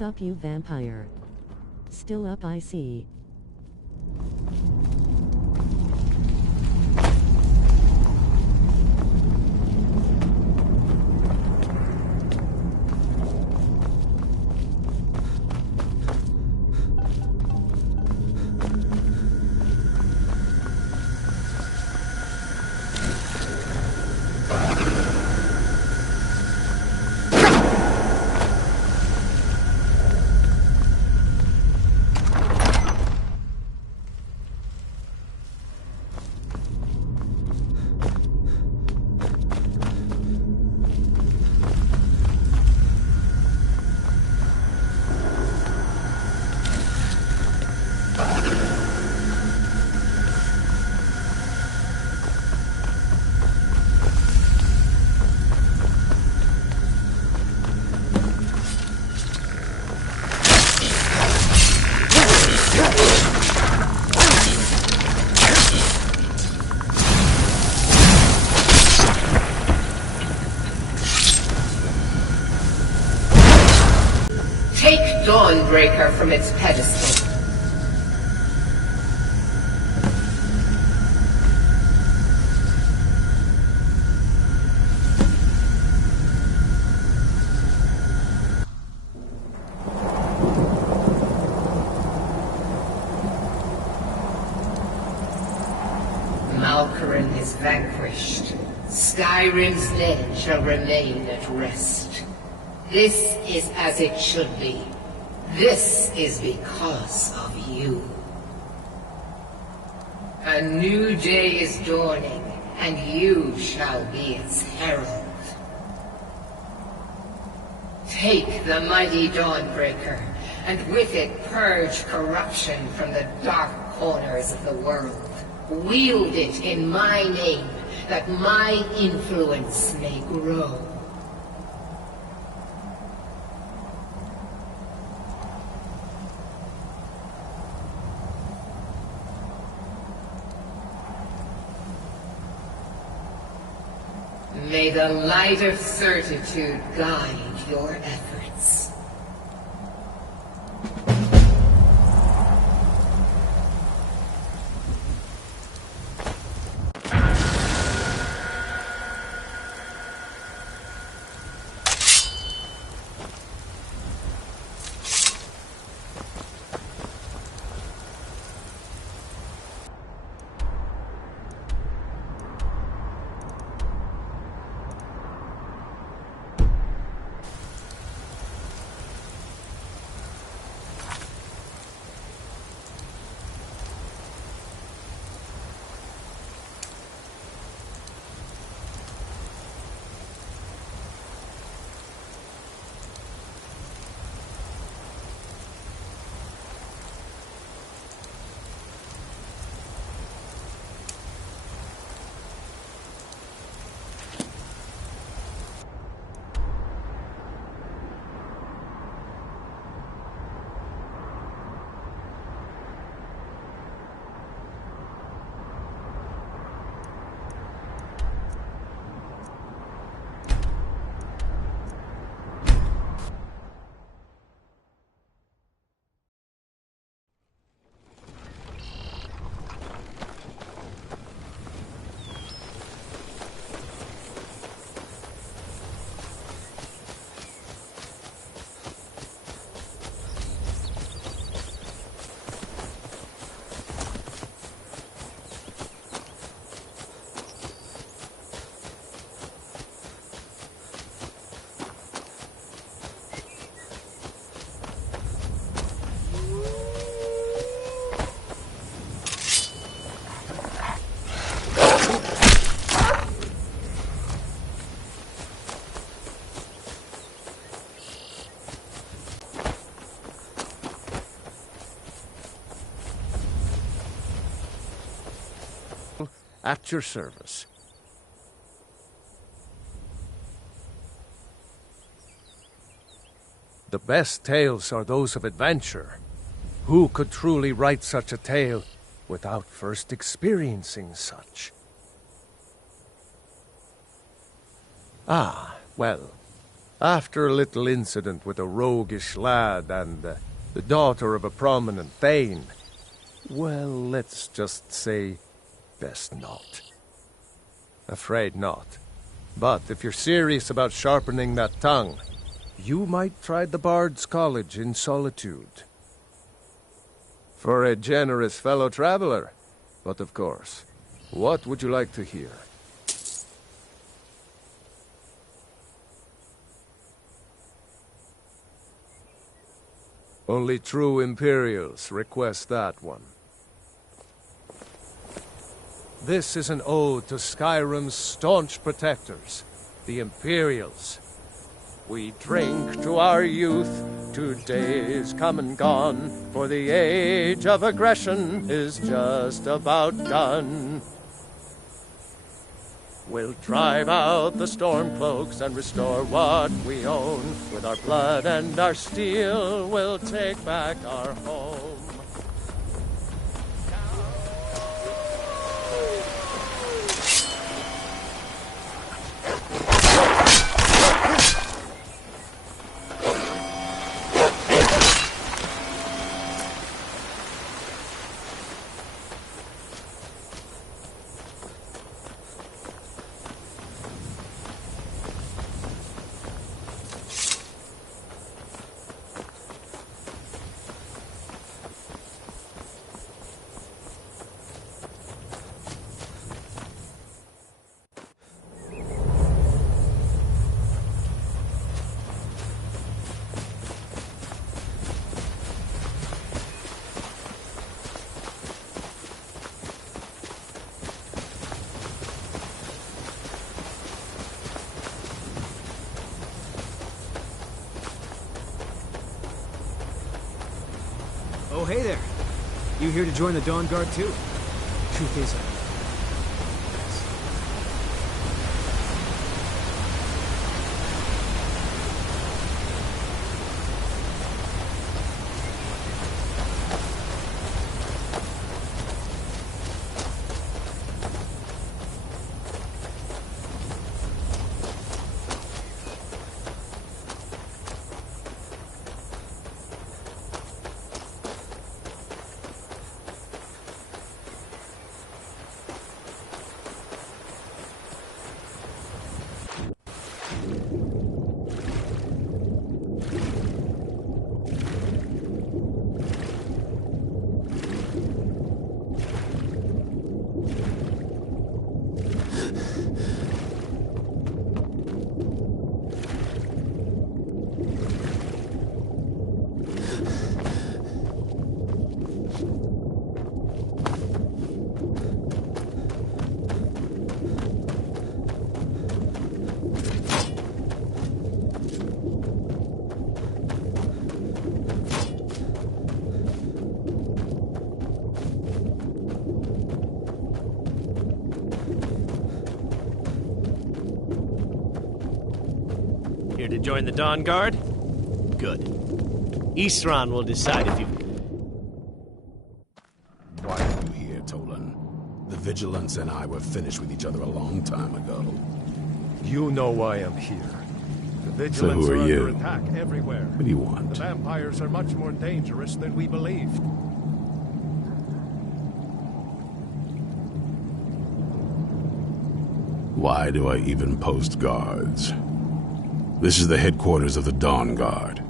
Sup you vampire. Still up I see. Take Dawnbreaker from its pedestal. Malkoran is vanquished. Skyrim's dead shall remain at rest. This is as it should be. This is because of you. A new day is dawning, and you shall be its herald. Take the mighty Dawnbreaker, and with it purge corruption from the dark corners of the world. Wield it in my name, that my influence may grow. May the light of certitude guide your efforts. At your service. The best tales are those of adventure. Who could truly write such a tale without first experiencing such? Ah, well, After a little incident with a roguish lad and the daughter of a prominent thane, well, let's just say, best not. Afraid not. But if you're serious about sharpening that tongue, you might try the Bard's College in Solitude. For a generous fellow traveler. But of course, what would you like to hear? Only true Imperials request that one. This is an ode to Skyrim's staunch protectors, the Imperials. We drink to our youth, to days come and gone, for the age of aggression is just about done. We'll drive out the Stormcloaks and restore what we own. With our blood and our steel, we'll take back our home. Oh, hey there. You here to join the Dawn Guard, too? Truth is, Here to join the Dawn Guard? Good. Isran will decide if you... Why are you here, Tolan? The Vigilance and I were finished with each other a long time ago. You know why I'm here. The So Vigilants who are are you? under attack everywhere. What do you The want? vampires are much more dangerous than we believed. Why do I even post guards? This is the headquarters of the Dawn Guard.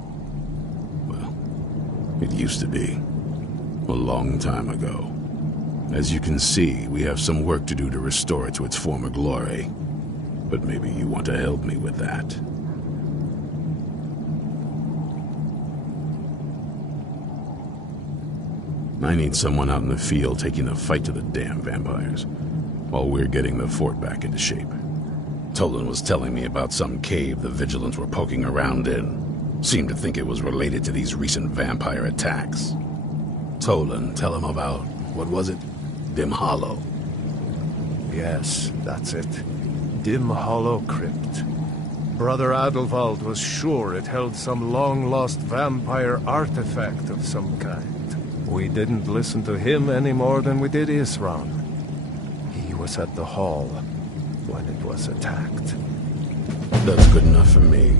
Well, it used to be. A long time ago. As you can see, we have some work to do to restore it to its former glory. But maybe you want to help me with that. I need someone out in the field taking the fight to the damn vampires, while we're getting the fort back into shape. Tolan was telling me about some cave the Vigilants were poking around in. Seemed to think it was related to these recent vampire attacks. Tolan, tell him about, what was it? Dim Hollow. Yes, that's it. Dim Hollow Crypt. Brother Adelwald was sure it held some long-lost vampire artifact of some kind. We didn't listen to him any more than we did Isran. He was at the hall when it was attacked. That's good enough for me.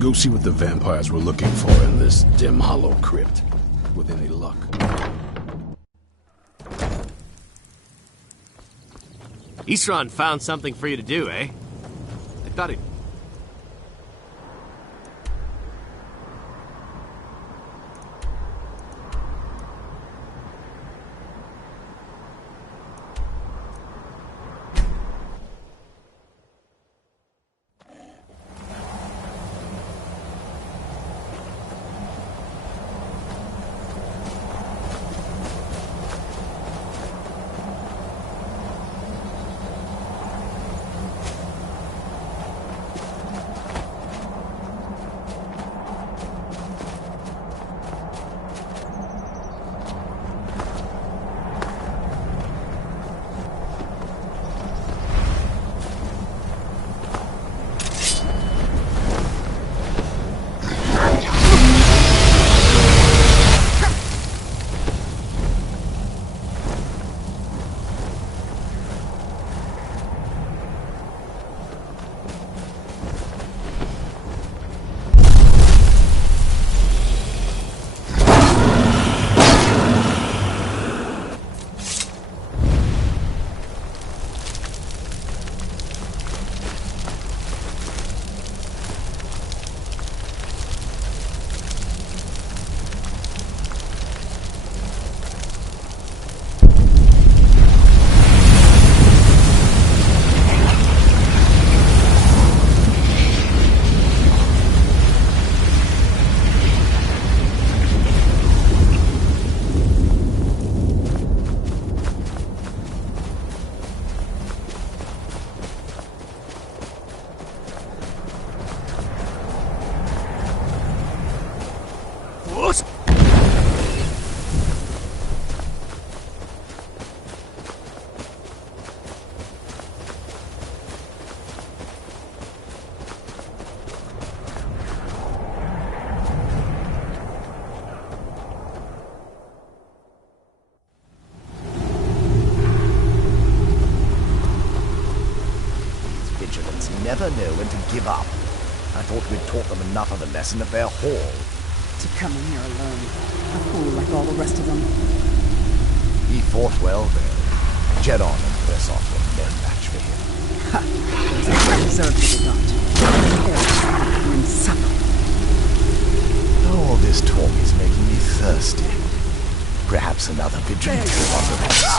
Go see what the vampires were looking for in this dim hollow crypt. With any luck. Isran found something for you to do, eh? I thought it... Never know when to give up. I thought we'd taught them enough of a lesson at their hall. To come in here alone. A fool like all the rest of them. He fought well, though. Jedon and Versov were no match for him. Ha! He's a well-deserved little dot. They're insufferable. All this talk is making me thirsty. Perhaps another vigilante on the rest.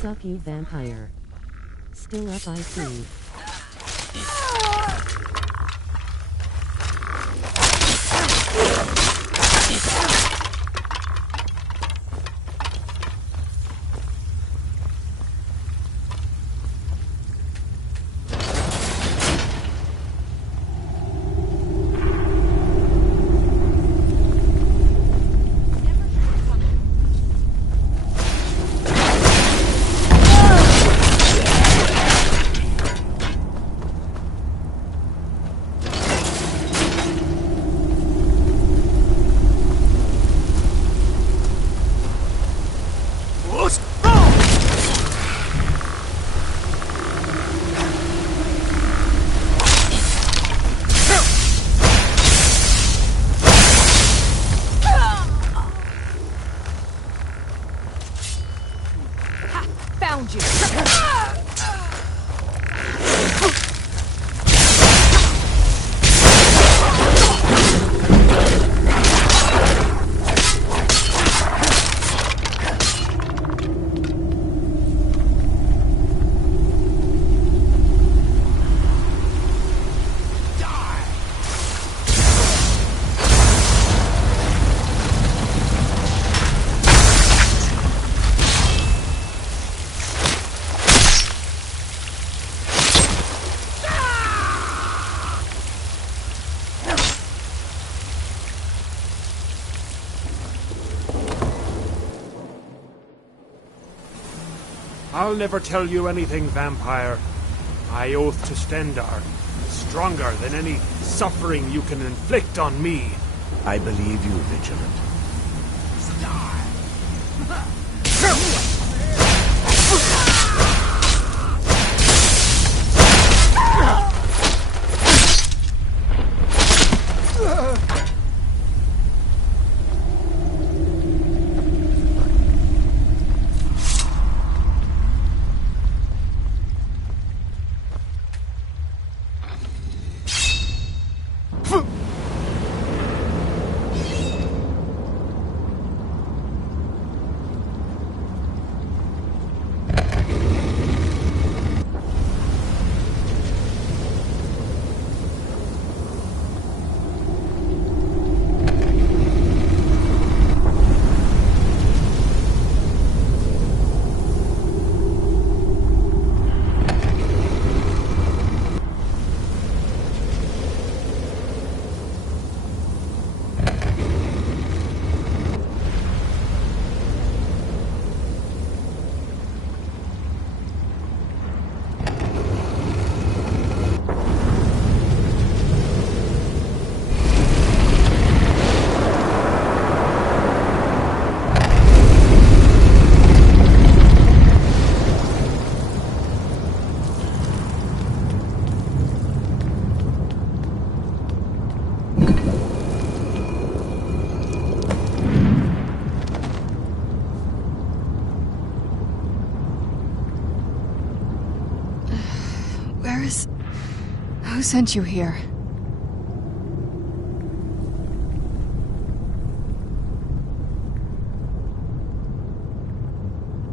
Suck you vampire. Still up I see. I'll never tell you anything, vampire. I oath to Stendar, stronger than any suffering you can inflict on me. I believe you, Vigilant. Who sent you here?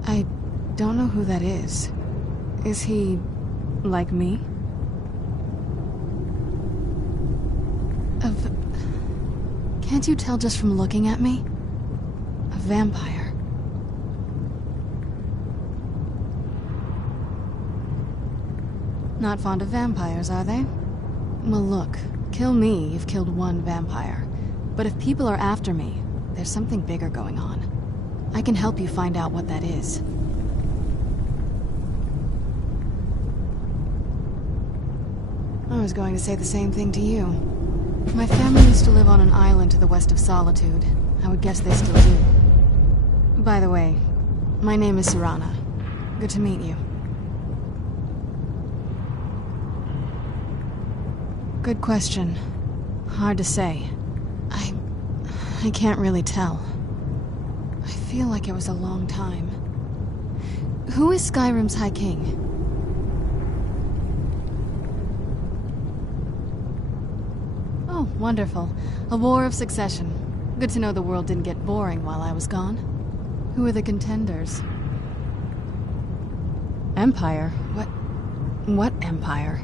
I don't know who that is. Is he like me? Can't you tell just from looking at me? A vampire. Not fond of vampires, are they? Well, look. Kill me, you've killed one vampire. But if people are after me, there's something bigger going on. I can help you find out what that is. I was going to say the same thing to you. My family used to live on an island to the west of Solitude. I would guess they still do. By the way, my name is Serana. Good to meet you. Good question. Hard to say. I can't really tell. I feel like it was a long time. Who is Skyrim's High King? Oh, wonderful. A war of succession. Good to know the world didn't get boring while I was gone. Who are the contenders? Empire? What empire?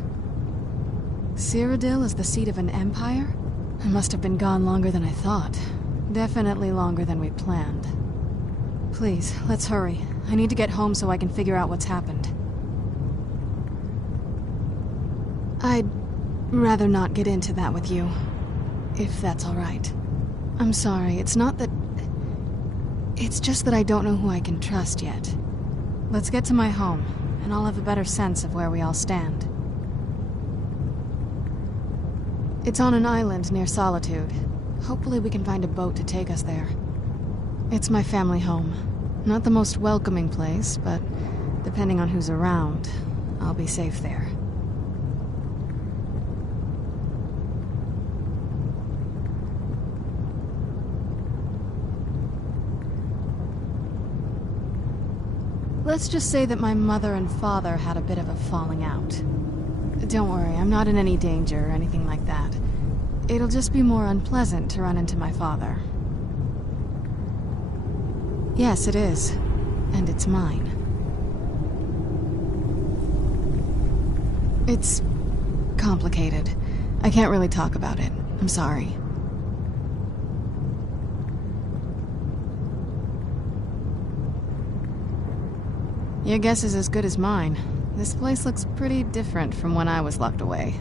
Cyrodiil is the seat of an empire? I must have been gone longer than I thought. Definitely longer than we planned. Please, let's hurry. I need to get home so I can figure out what's happened. I'd rather not get into that with you, if that's all right. I'm sorry, it's not that... It's just that I don't know who I can trust yet. Let's get to my home, and I'll have a better sense of where we all stand. It's on an island near Solitude. Hopefully we can find a boat to take us there. It's my family home. Not the most welcoming place, but depending on who's around, I'll be safe there. Let's just say that my mother and father had a bit of a falling out. Don't worry, I'm not in any danger or anything like that. It'll just be more unpleasant to run into my father. Yes, it is. And it's mine. It's complicated. I can't really talk about it. I'm sorry. Your guess is as good as mine. This place looks pretty different from when I was locked away.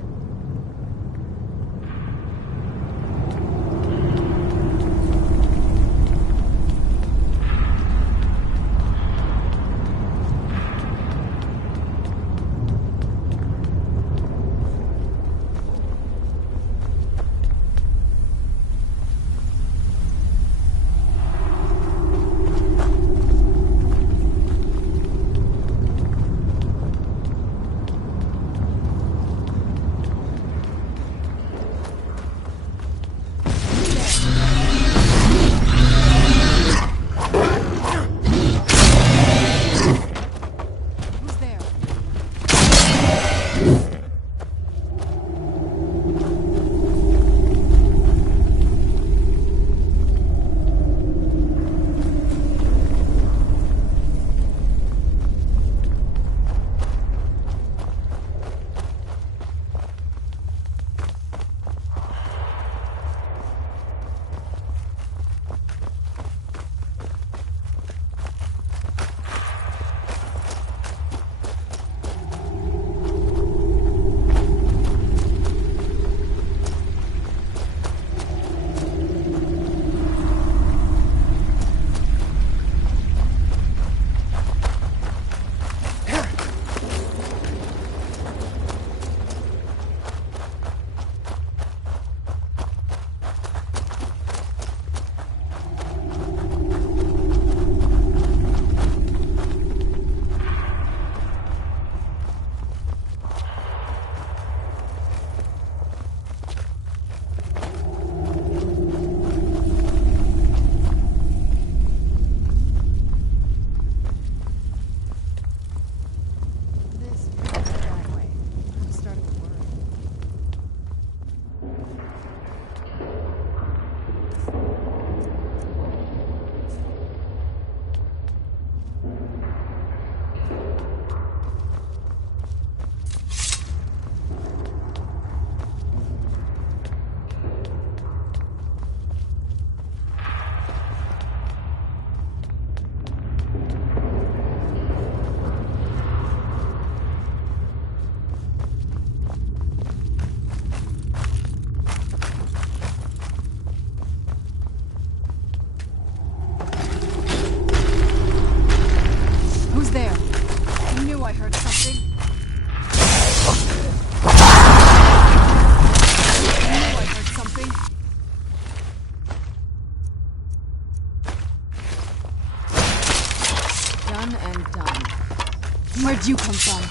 did you come from?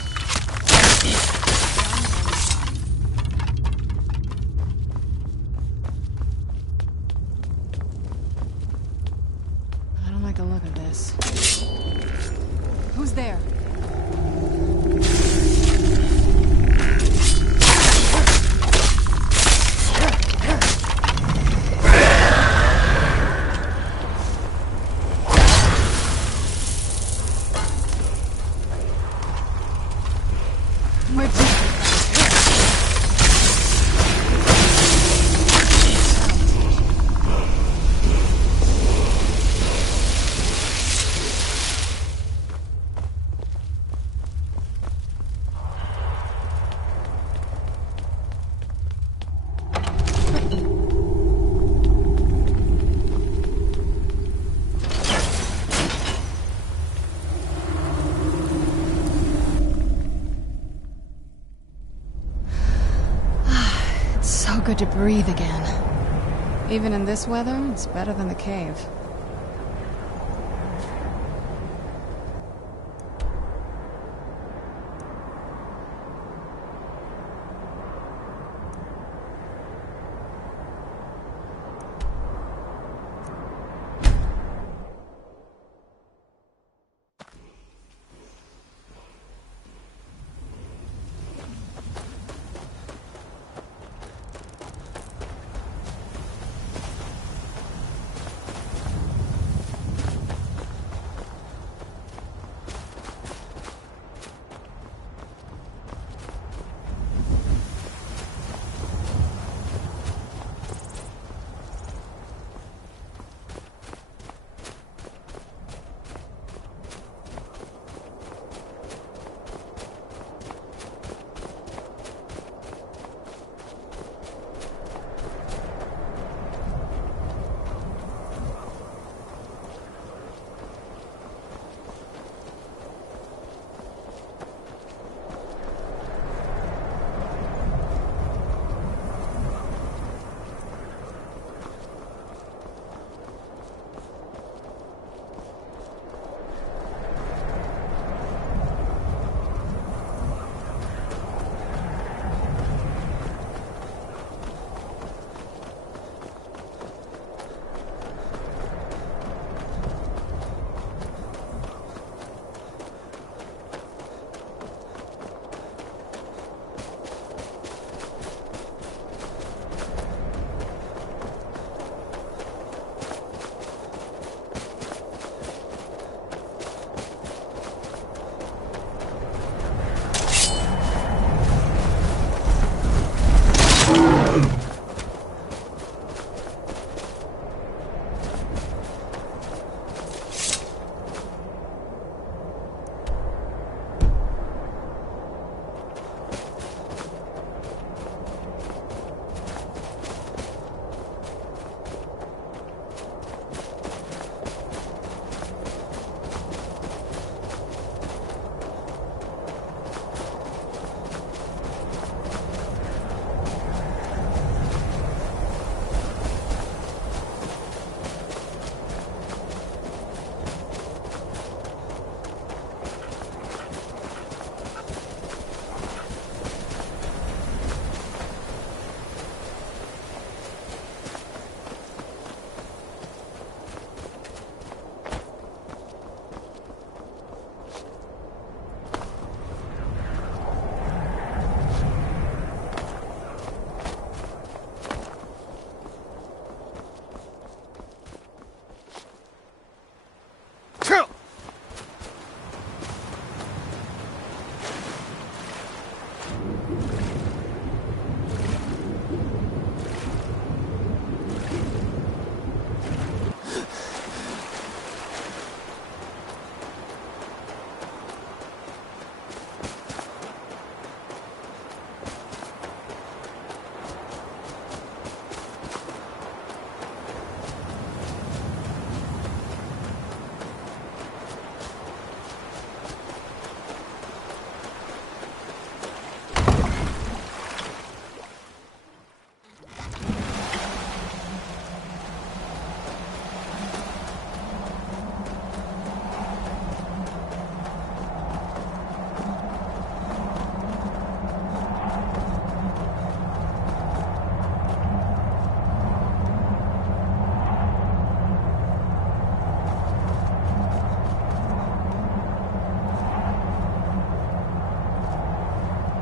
I don't like the look of this. Who's there? Where'd you So good to breathe again. Even in this weather, it's better than the cave.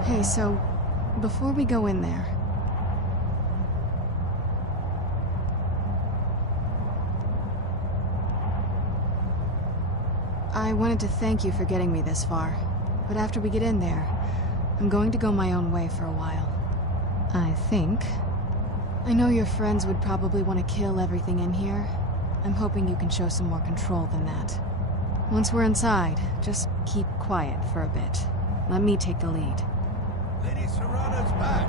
Hey, so, before we go in there... I wanted to thank you for getting me this far, but after we get in there, I'm going to go my own way for a while. I think. I know your friends would probably want to kill everything in here. I'm hoping you can show some more control than that. Once we're inside, just keep quiet for a bit. Let me take the lead. Lady Serrana's back.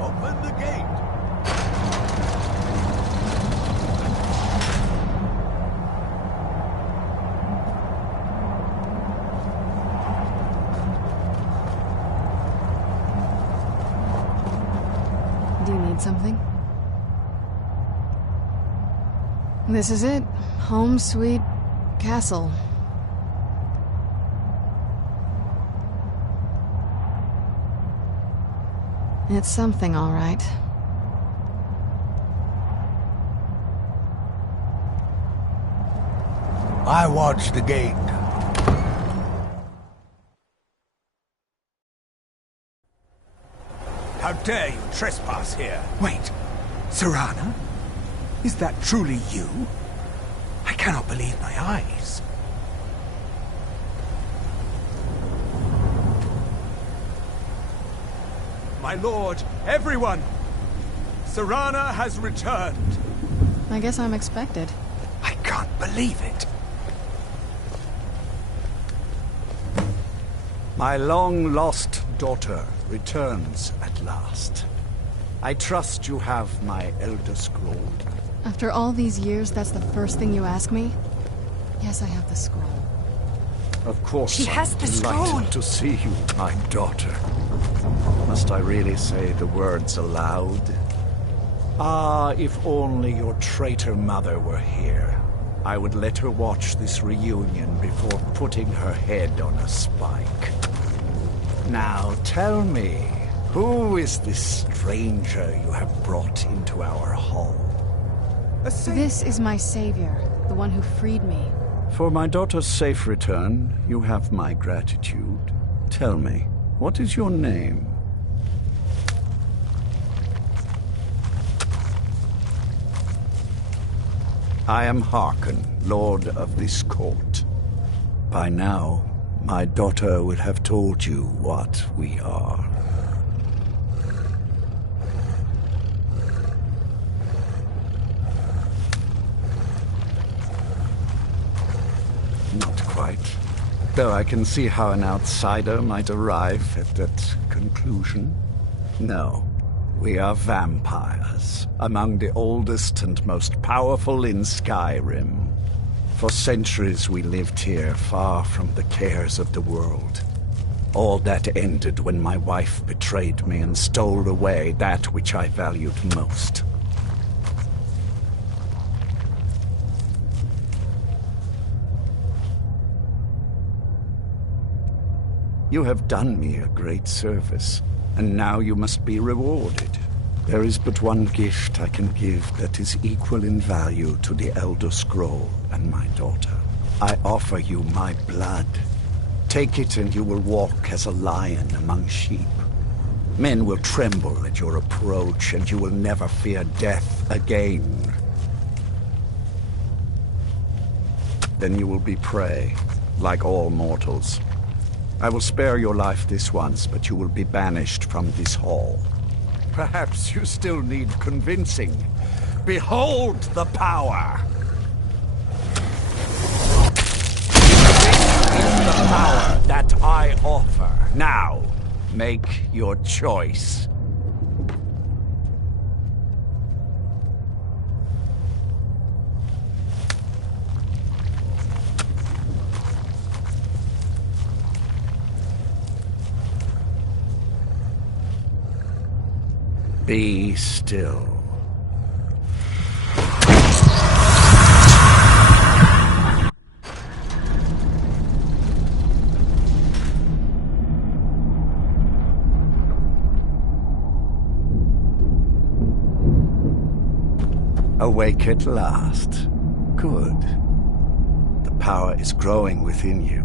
Open the gate. Do you need something? This is it. Home sweet castle. It's something, all right. I watch the gate. How dare you trespass here? Wait, Serrana? Is that truly you? I cannot believe my eyes. My lord, everyone! Serrana has returned. I guess I'm expected. I can't believe it. My long-lost daughter returns at last. I trust you have my Elder Scroll. After all these years, that's the first thing you ask me? Yes, I have the scroll. Of course, She has the delighted scroll. to see you, my daughter. Must I really say the words aloud? Ah, if only your traitor mother were here. I would let her watch this reunion before putting her head on a spike. Now tell me, who is this stranger you have brought into our hall? This is my savior, the one who freed me. For my daughter's safe return, you have my gratitude. Tell me, what is your name? I am Harkon, lord of this court. By now, my daughter would have told you what we are. Not quite. Though I can see how an outsider might arrive at that conclusion. No. We are vampires, among the oldest and most powerful in Skyrim. For centuries we lived here, far from the cares of the world. All that ended when my wife betrayed me and stole away that which I valued most. You have done me a great service, and now you must be rewarded. There is but one gift I can give that is equal in value to the Elder Scroll and my daughter. I offer you my blood. Take it and you will walk as a lion among sheep. Men will tremble at your approach and you will never fear death again. Then you will be prey, like all mortals. I will spare your life this once, but you will be banished from this hall. Perhaps you still need convincing. Behold the power! This is the power that I offer. Now, make your choice. Be still. Awake at last. Good. The power is growing within you,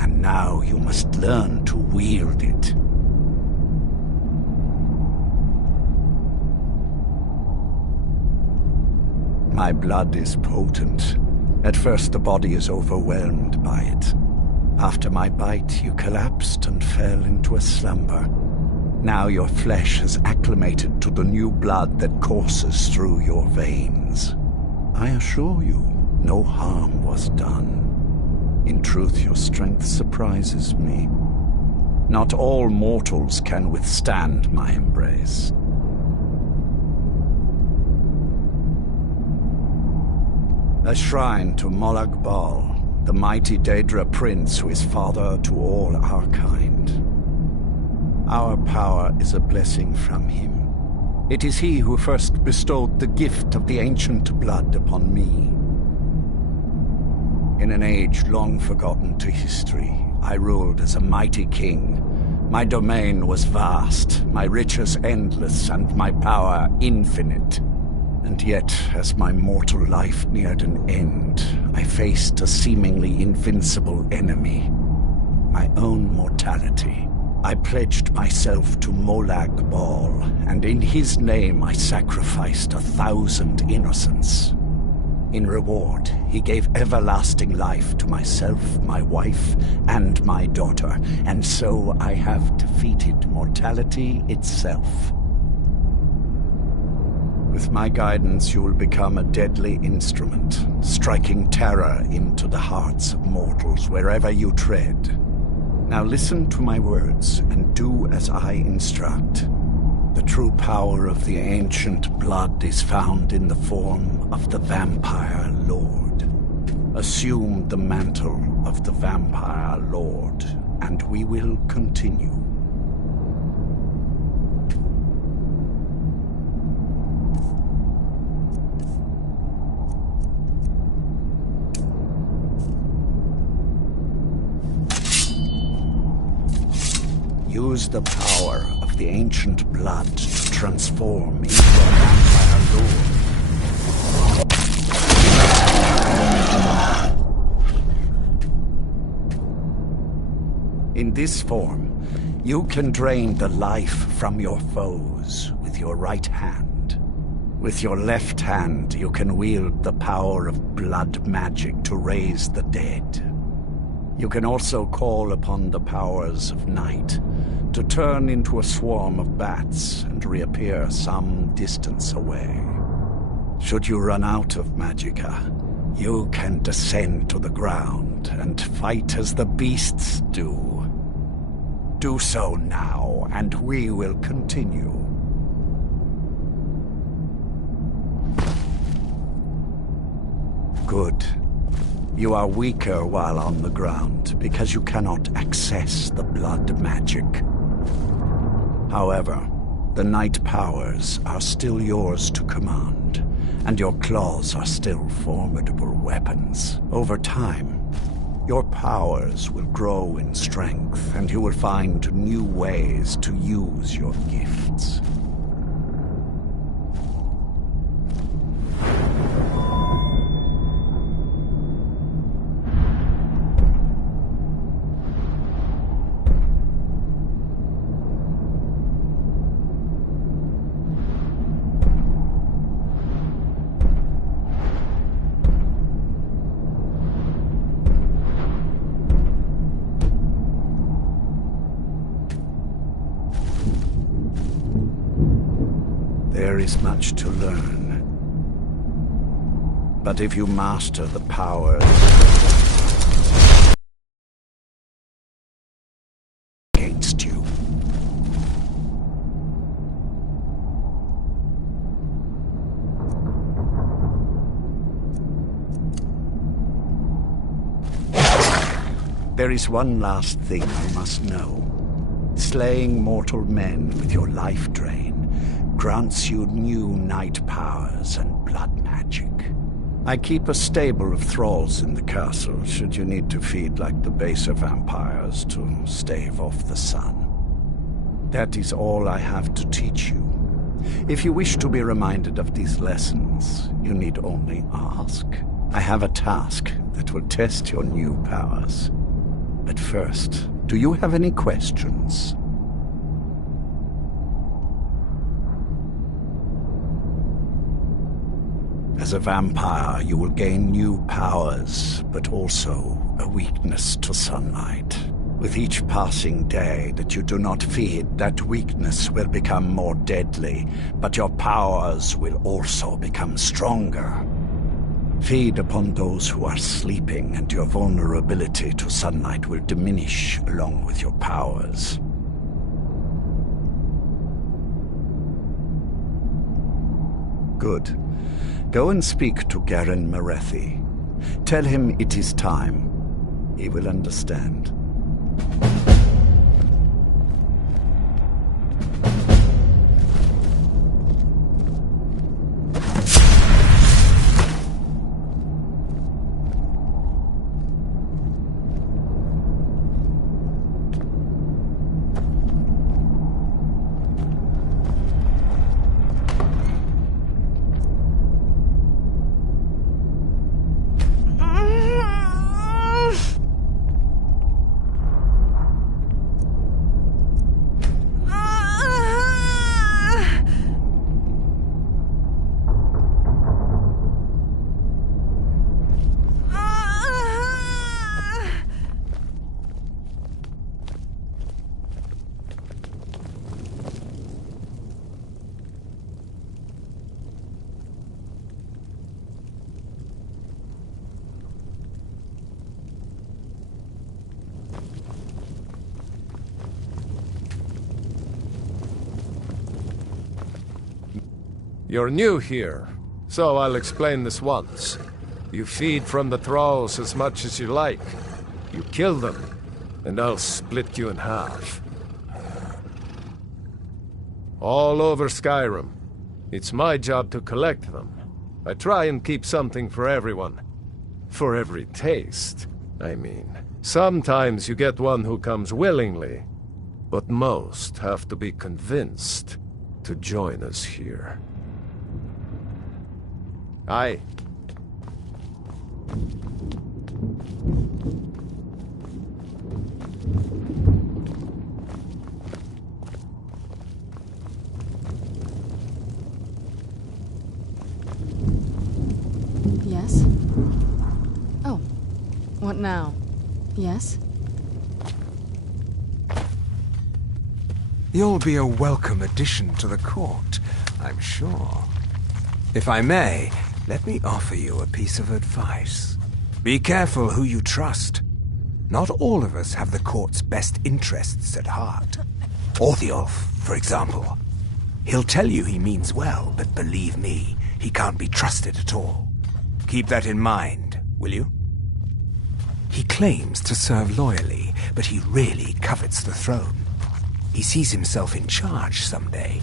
and now you must learn to wield it. My blood is potent. At first the body is overwhelmed by it. After my bite, you collapsed and fell into a slumber. Now your flesh has acclimated to the new blood that courses through your veins. I assure you, no harm was done. In truth, your strength surprises me. Not all mortals can withstand my embrace. A shrine to Molag Bal, the mighty Daedra prince who is father to all our kind. Our power is a blessing from him. It is he who first bestowed the gift of the ancient blood upon me. In an age long forgotten to history, I ruled as a mighty king. My domain was vast, my riches endless, and my power infinite. And yet, as my mortal life neared an end, I faced a seemingly invincible enemy. My own mortality. I pledged myself to Molag Bal, and in his name I sacrificed 1,000 innocents. In reward, he gave everlasting life to myself, my wife, and my daughter, and so I have defeated mortality itself. With my guidance, you will become a deadly instrument, striking terror into the hearts of mortals wherever you tread. Now listen to my words and do as I instruct. The true power of the ancient blood is found in the form of the Vampire Lord. Assume the mantle of the Vampire Lord, and we will continue. Use the power of the ancient blood to transform into a Vampire Lord. In this form, you can drain the life from your foes with your right hand. With your left hand, you can wield the power of blood magic to raise the dead. You can also call upon the powers of night to turn into a swarm of bats and reappear some distance away. Should you run out of magicka, you can descend to the ground and fight as the beasts do. Do so now, and we will continue. Good. You are weaker while on the ground because you cannot access the blood magic. However, the night powers are still yours to command, and your claws are still formidable weapons. Over time, your powers will grow in strength, and you will find new ways to use your gifts. There is much to learn. But if you master the powers against you, there is one last thing you must know. Slaying mortal men with your life drain grants you new night powers and blood magic. I keep a stable of thralls in the castle should you need to feed like the baser vampires to stave off the sun. That is all I have to teach you. If you wish to be reminded of these lessons, you need only ask. I have a task that will test your new powers. But first, do you have any questions? As a vampire, you will gain new powers, but also a weakness to sunlight. With each passing day that you do not feed, that weakness will become more deadly, but your powers will also become stronger. Feed upon those who are sleeping, and your vulnerability to sunlight will diminish along with your powers. Good. Go and speak to Garen Marethi. Tell him it is time. He will understand. You're new here, so I'll explain this once. You feed from the thralls as much as you like. You kill them, and I'll split you in half. All over Skyrim. It's my job to collect them. I try and keep something for everyone. For every taste, I mean. Sometimes you get one who comes willingly, but most have to be convinced to join us here. Aye. Yes? Oh. What now? Yes? You'll be a welcome addition to the court, I'm sure. If I may, let me offer you a piece of advice. Be careful who you trust. Not all of us have the court's best interests at heart. Orthiolf, for example. He'll tell you he means well, but believe me, he can't be trusted at all. Keep that in mind, will you? He claims to serve loyally, but he really covets the throne. He sees himself in charge someday.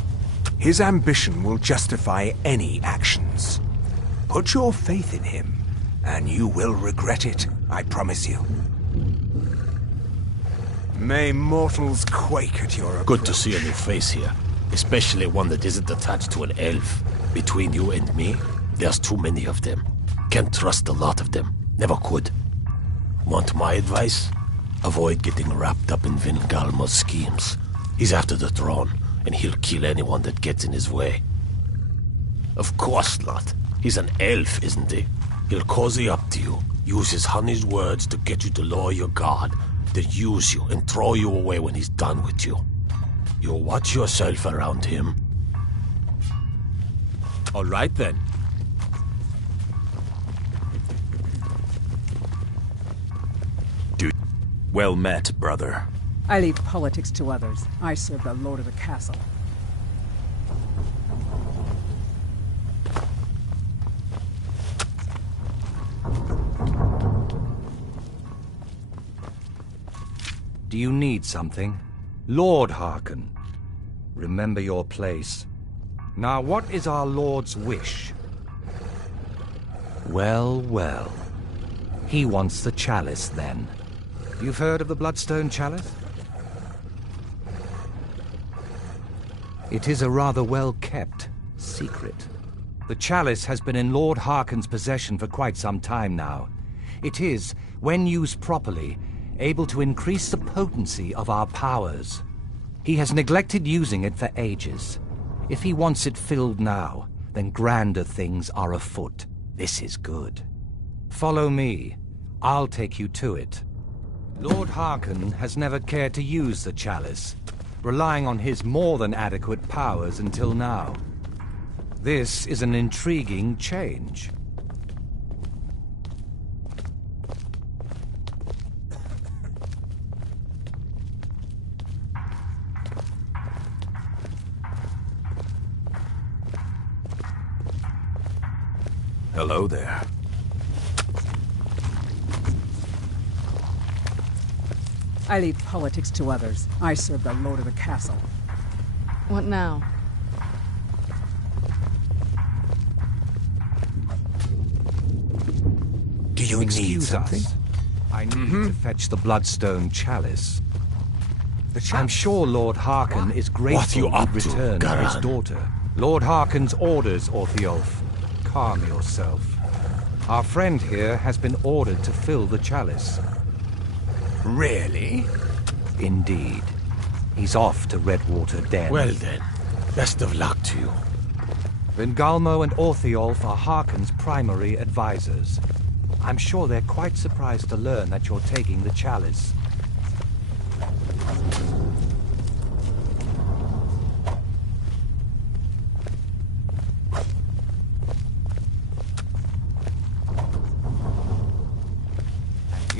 His ambition will justify any actions. Put your faith in him, and you will regret it, I promise you. May mortals quake at your approach. Good to see a new face here, especially one that isn't attached to an elf. Between you and me, there's too many of them. Can't trust a lot of them. Never could. Want my advice? Avoid getting wrapped up in Vingalma's schemes. He's after the throne, and he'll kill anyone that gets in his way. Of course not. He's an elf, isn't he? He'll cozy up to you, use his honey's words to get you to lower your guard, then use you and throw you away when he's done with you. You watch yourself around him. All right, then. Well met, brother. I leave politics to others. I serve the lord of the castle. Do you need something? Lord Harkon, remember your place. Now, what is our Lord's wish? Well, well. He wants the chalice, then. You've heard of the Bloodstone Chalice? It is a rather well-kept secret. The chalice has been in Lord Harkon's possession for quite some time now. It is, when used properly, able to increase the potency of our powers. He has neglected using it for ages. If he wants it filled now, then then grander things are afoot. This is good. Follow me. I'll take you to it. Lord Harkon has never cared to use the chalice, relying on his more than adequate powers until now. This is an intriguing change. Hello there. I leave politics to others. I serve the lord of the castle. What now? Do you need Excuse something? us. I need to fetch the Bloodstone chalice. I'm sure Lord Harkon is grateful you up we to, returned for his Garan? daughter. Lord Harkon's orders, Orthiolf. Calm yourself. Our friend here has been ordered to fill the chalice. Really? Indeed. He's off to Redwater Den. Well then, best of luck to you. Vingalmo and Orthiolf are Harkon's primary advisors. I'm sure they're quite surprised to learn that you're taking the chalice.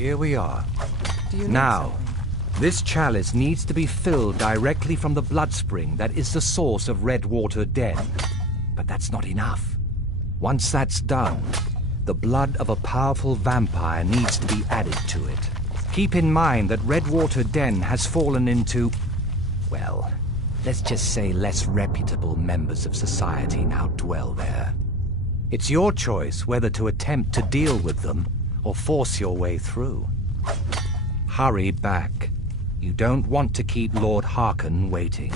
Here we are. Now, this chalice needs to be filled directly from the bloodspring that is the source of Redwater Den. But that's not enough. Once that's done, the blood of a powerful vampire needs to be added to it. Keep in mind that Redwater Den has fallen into, well, let's just say less reputable members of society now dwell there. It's your choice whether to attempt to deal with them or force your way through. Hurry back. You don't want to keep Lord Harkon waiting.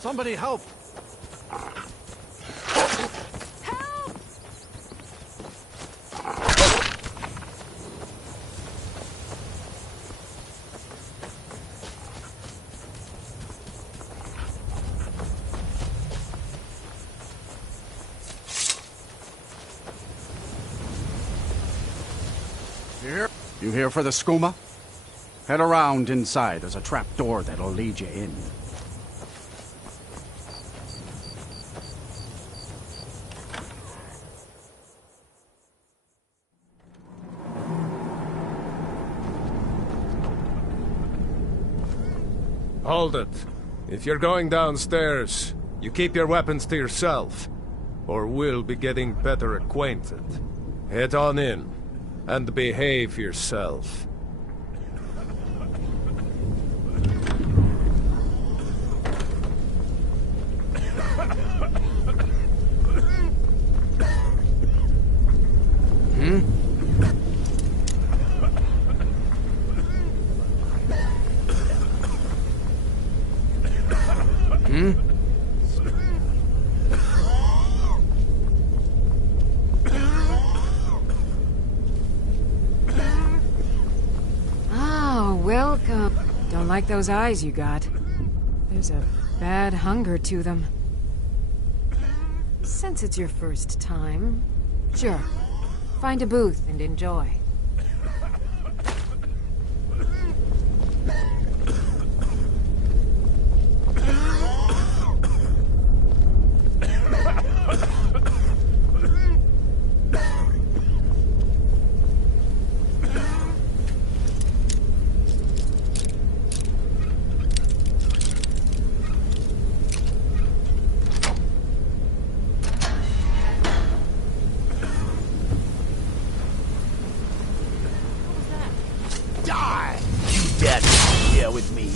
Somebody help! You here for the skooma? Head around inside. There's a trap door that'll lead you in. Hold it. If you're going downstairs, you keep your weapons to yourself, or we'll be getting better acquainted. Head on in, and behave yourself. Welcome. Don't like those eyes you got. There's a bad hunger to them. Since it's your first time, sure. Find a booth and enjoy. With me.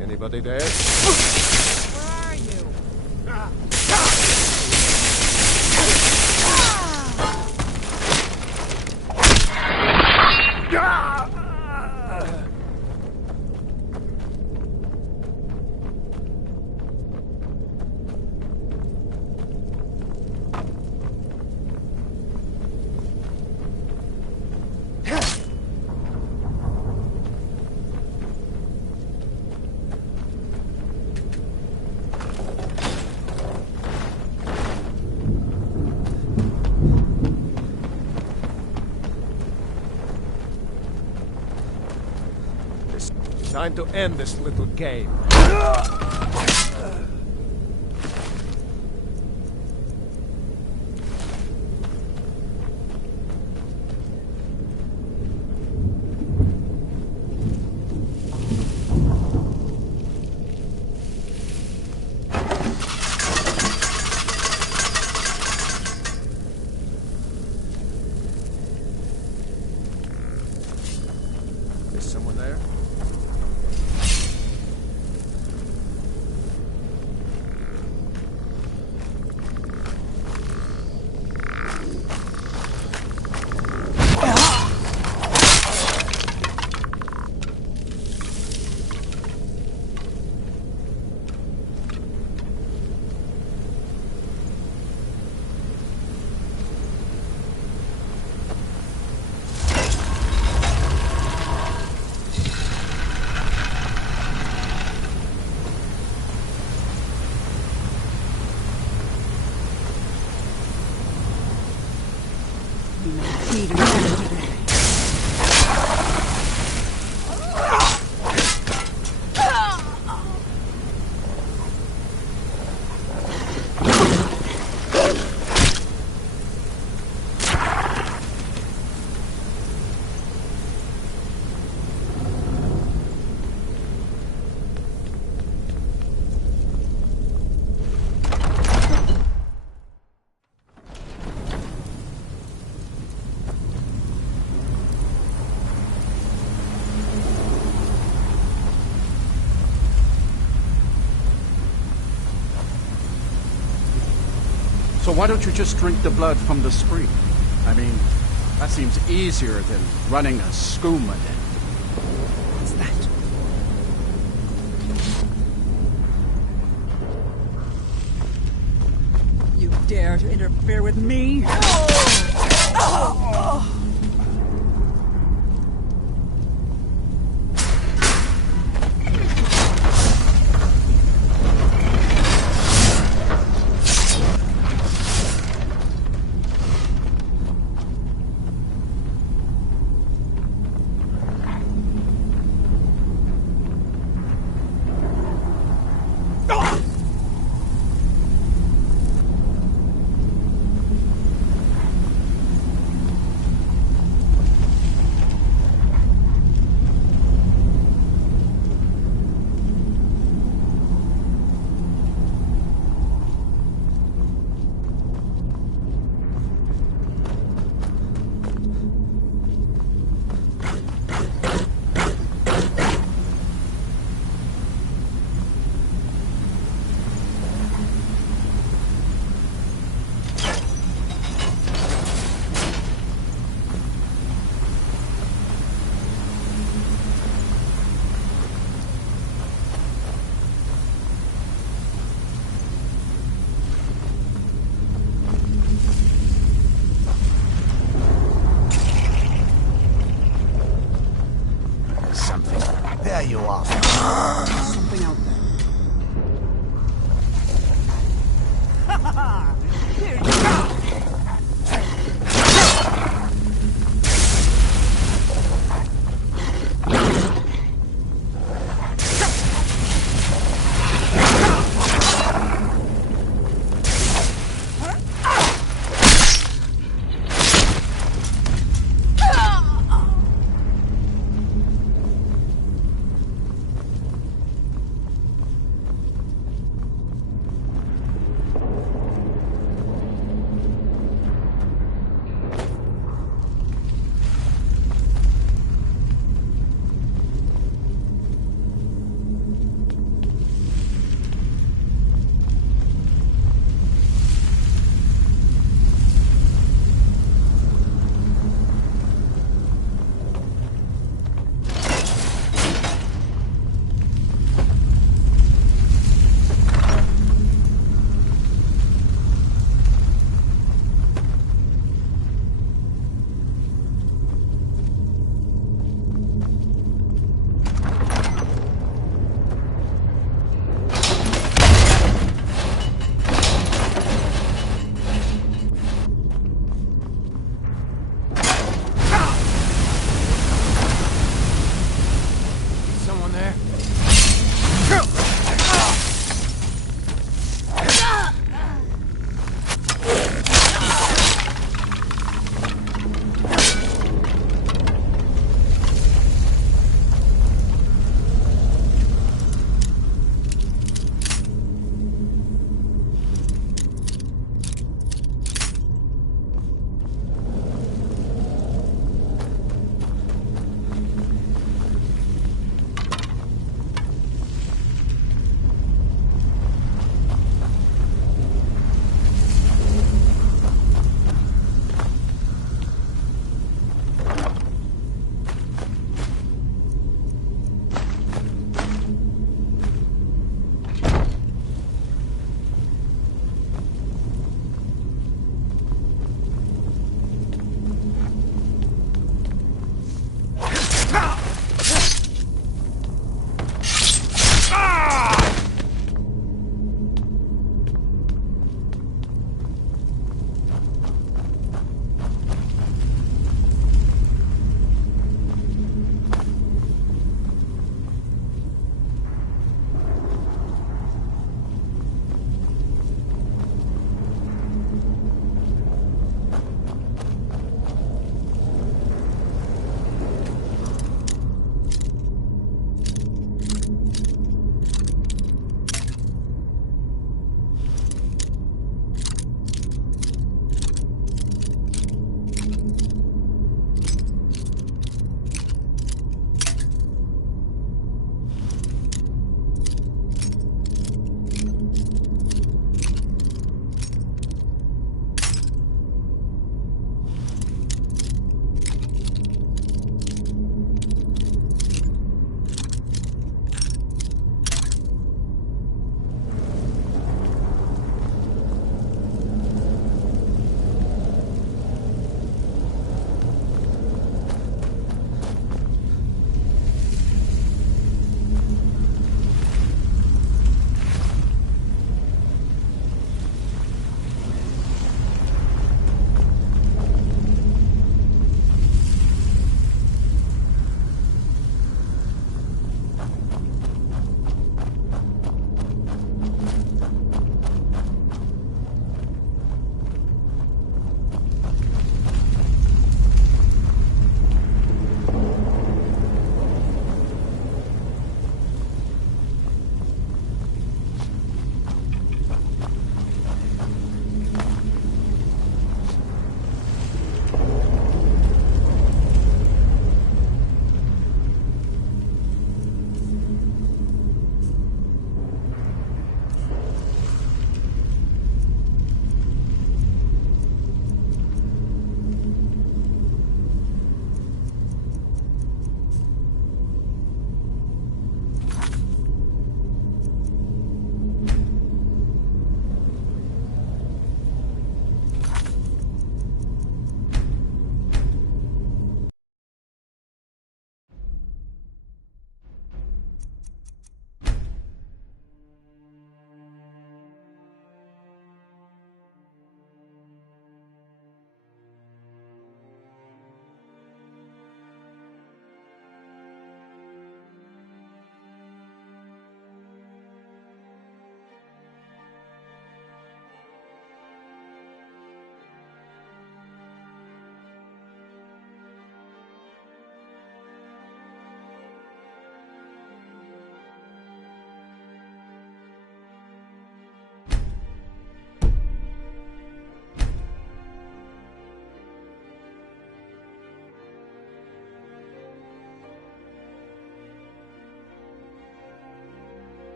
Anybody there? Where are you? Time to end this little game. Is someone there? Why don't you just drink the blood from the spring? I mean, that seems easier than running a skooma den. What's that? You dare to interfere with me? There you are. Something out there. Here you go!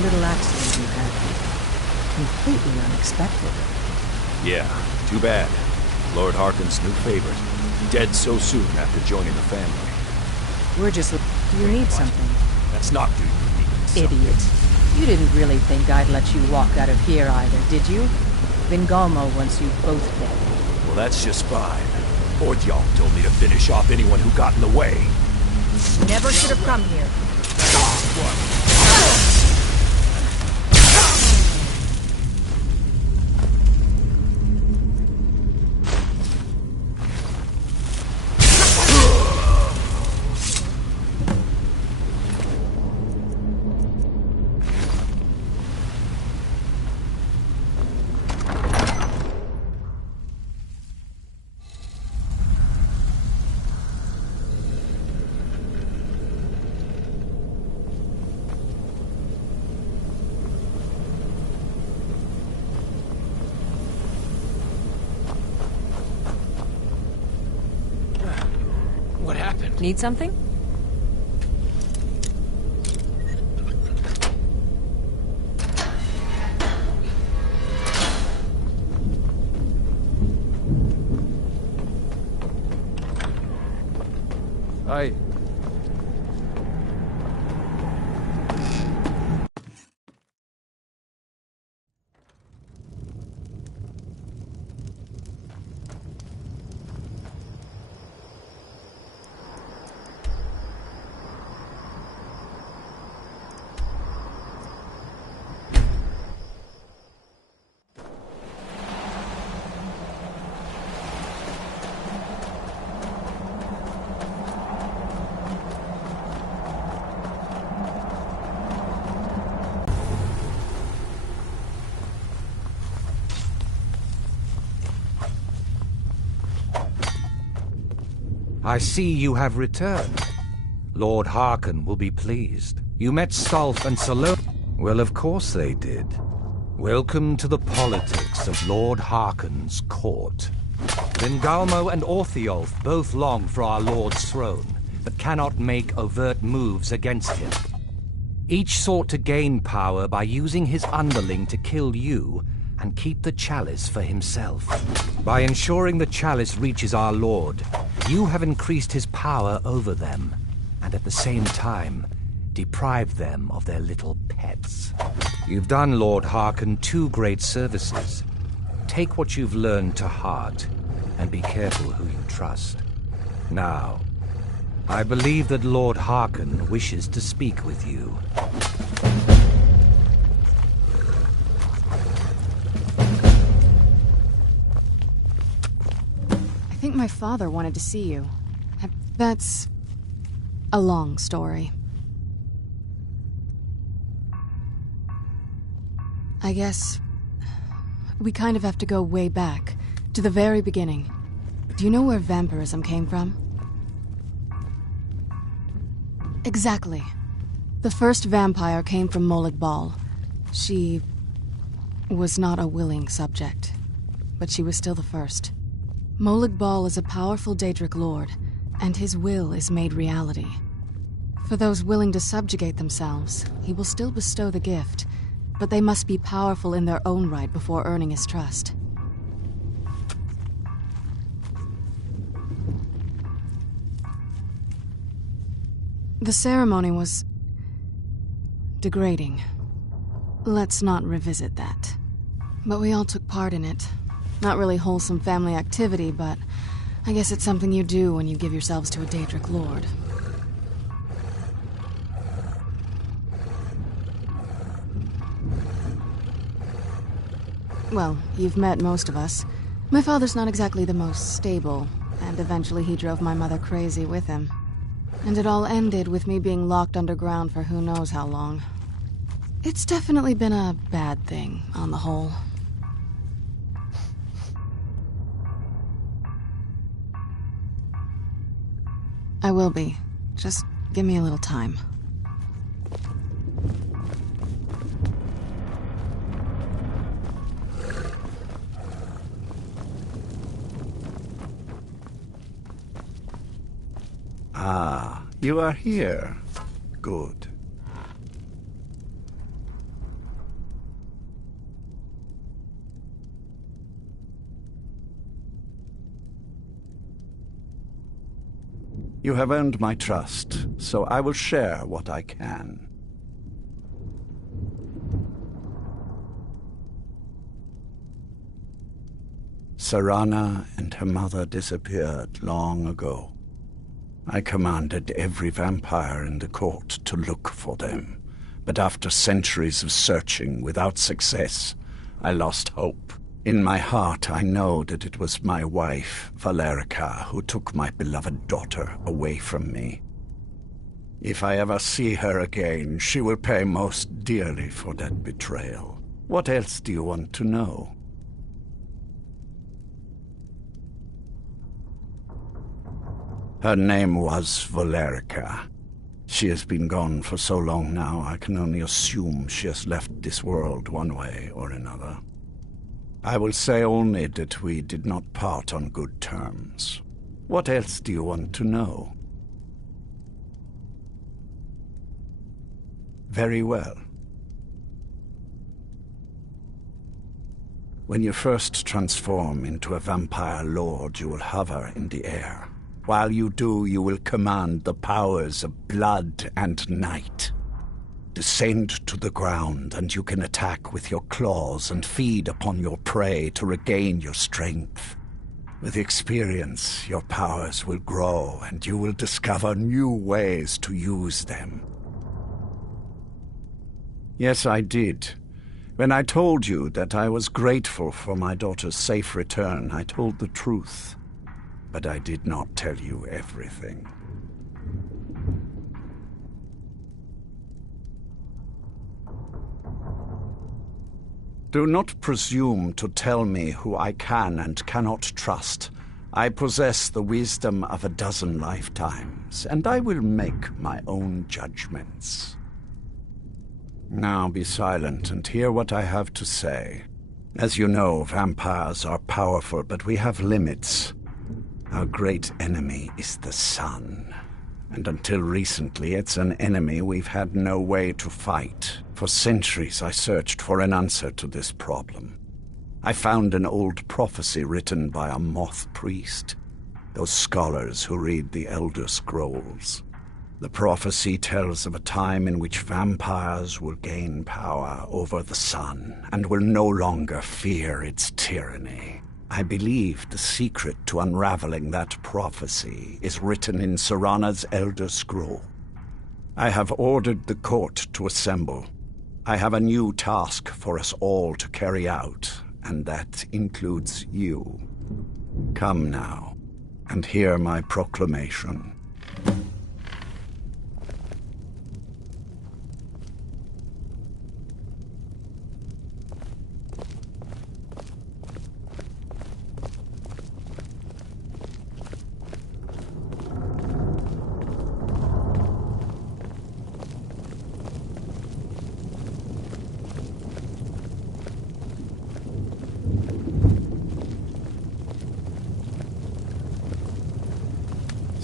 little accident you had. Completely unexpected. Yeah, too bad. Lord Harkon's new favorite. Dead so soon after joining the family. We're just... Do you need something? That's not do you need something. Idiot. You didn't really think I'd let you walk out of here either, did you? Vingalmo wants you both dead. Well, that's just fine. Ordjal told me to finish off anyone who got in the way. Never should have come here. What happened? Need something? I... I see you have returned. Lord Harkon will be pleased. You met Stolf and Salome. Well, of course they did. Welcome to the politics of Lord Harkon's court. Vingalmo and Orthiolf both long for our Lord's throne, but cannot make overt moves against him. Each sought to gain power by using his underling to kill you and keep the chalice for himself. By ensuring the chalice reaches our Lord, you have increased his power over them, and at the same time, deprived them of their little pets. You've done Lord Harkon 2 great services. Take what you've learned to heart, and be careful who you trust. Now, I believe that Lord Harkon wishes to speak with you. I think my father wanted to see you. That's a long story. I guess we kind of have to go way back, to the very beginning. Do you know where vampirism came from? Exactly. The first vampire came from Molag Bal. She was not a willing subject, but she was still the first. Molag Bal is a powerful Daedric lord, and his will is made reality. For those willing to subjugate themselves, he will still bestow the gift, but they must be powerful in their own right before earning his trust. The ceremony was degrading. Let's not revisit that. But we all took part in it. Not really wholesome family activity, but I guess it's something you do when you give yourselves to a Daedric lord. Well, you've met most of us. My father's not exactly the most stable, and eventually he drove my mother crazy with him. And it all ended with me being locked underground for who knows how long. It's definitely been a bad thing, on the whole. I will be. Just give me a little time. Ah, you are here. Good. You have earned my trust, so I will share what I can. Serana and her mother disappeared long ago. I commanded every vampire in the court to look for them, but after centuries of searching without success, I lost hope. In my heart, I know that it was my wife, Valerica, who took my beloved daughter away from me. If I ever see her again, she will pay most dearly for that betrayal. What else do you want to know? Her name was Valerica. She has been gone for so long now, I can only assume she has left this world one way or another. I will say only that we did not part on good terms. What else do you want to know? Very well. When you first transform into a vampire lord, you will hover in the air. While you do, you will command the powers of blood and night. Descend to the ground, and you can attack with your claws and feed upon your prey to regain your strength. With experience, your powers will grow, and you will discover new ways to use them. Yes, I did. When I told you that I was grateful for my daughter's safe return, I told the truth. But I did not tell you everything. Do not presume to tell me who I can and cannot trust. I possess the wisdom of a dozen lifetimes, and I will make my own judgments. Now be silent and hear what I have to say. As you know, vampires are powerful, but we have limits. Our great enemy is the sun. And until recently, it's an enemy we've had no way to fight. For centuries, I searched for an answer to this problem. I found an old prophecy written by a moth priest, those scholars who read the Elder Scrolls. The prophecy tells of a time in which vampires will gain power over the sun and will no longer fear its tyranny. I believe the secret to unraveling that prophecy is written in Serana's Elder Scroll. I have ordered the court to assemble. I have a new task for us all to carry out, and that includes you. Come now, and hear my proclamation.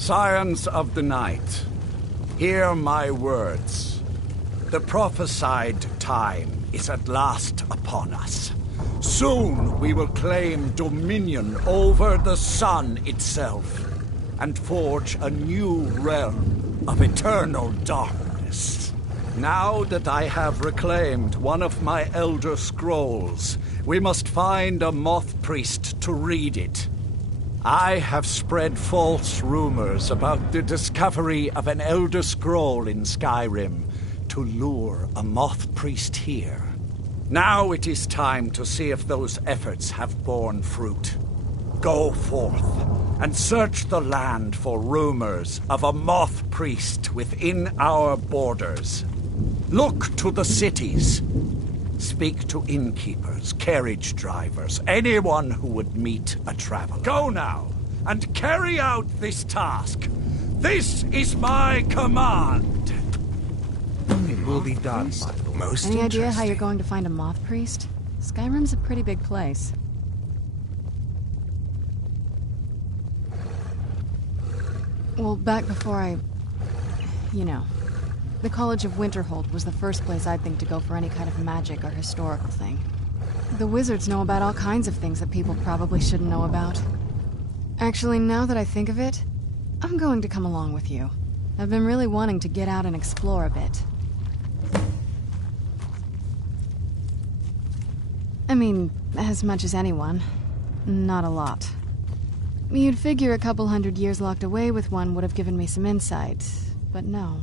Scions of the night, hear my words. The prophesied time is at last upon us. Soon we will claim dominion over the sun itself and forge a new realm of eternal darkness. Now that I have reclaimed one of my Elder Scrolls, we must find a moth priest to read it. I have spread false rumors about the discovery of an Elder Scroll in Skyrim to lure a moth priest here. Now it is time to see if those efforts have borne fruit. Go forth and search the land for rumors of a moth priest within our borders. Look to the cities. Speak to innkeepers, carriage drivers, anyone who would meet a traveler. Go now, and carry out this task. This is my command. It will be done, my lord. Most Any idea how you're going to find a moth priest? Skyrim's a pretty big place. Well, back before the College of Winterhold was the first place I'd think to go for any kind of magic or historical thing. The wizards know about all kinds of things that people probably shouldn't know about. Actually, now that I think of it, I'm going to come along with you. I've been really wanting to get out and explore a bit. I mean, as much as anyone. Not a lot. You'd figure a couple 100 years locked away with one would have given me some insight, but no.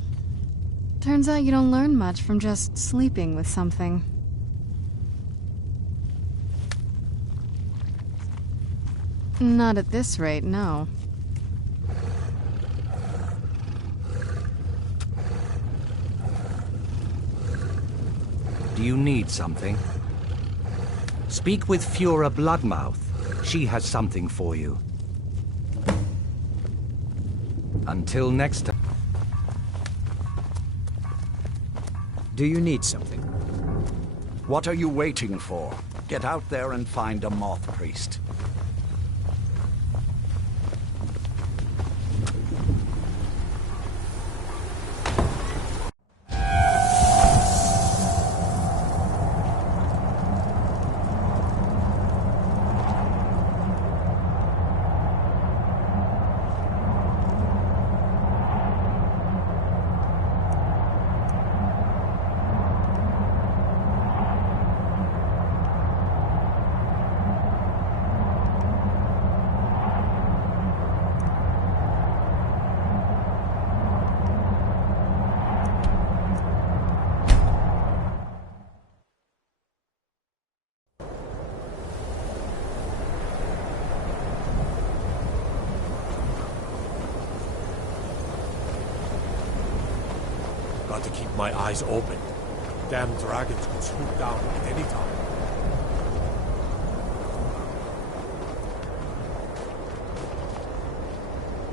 Turns out you don't learn much from just sleeping with something. Not at this rate, no. Do you need something? Speak with Fura Bloodmouth. She has something for you. Until next time. Do you need something? What are you waiting for? Get out there and find a moth priest. Got to keep my eyes open. Damn dragons could swoop down at any time.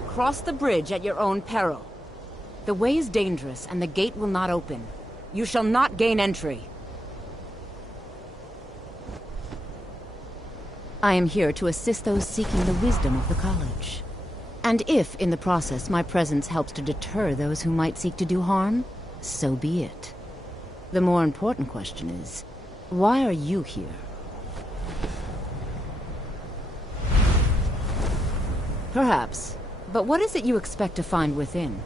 Cross the bridge at your own peril. The way is dangerous, and the gate will not open. You shall not gain entry. I am here to assist those seeking the wisdom of the college. And if, in the process, my presence helps to deter those who might seek to do harm, so be it. The more important question is, why are you here? Perhaps. But what is it you expect to find within?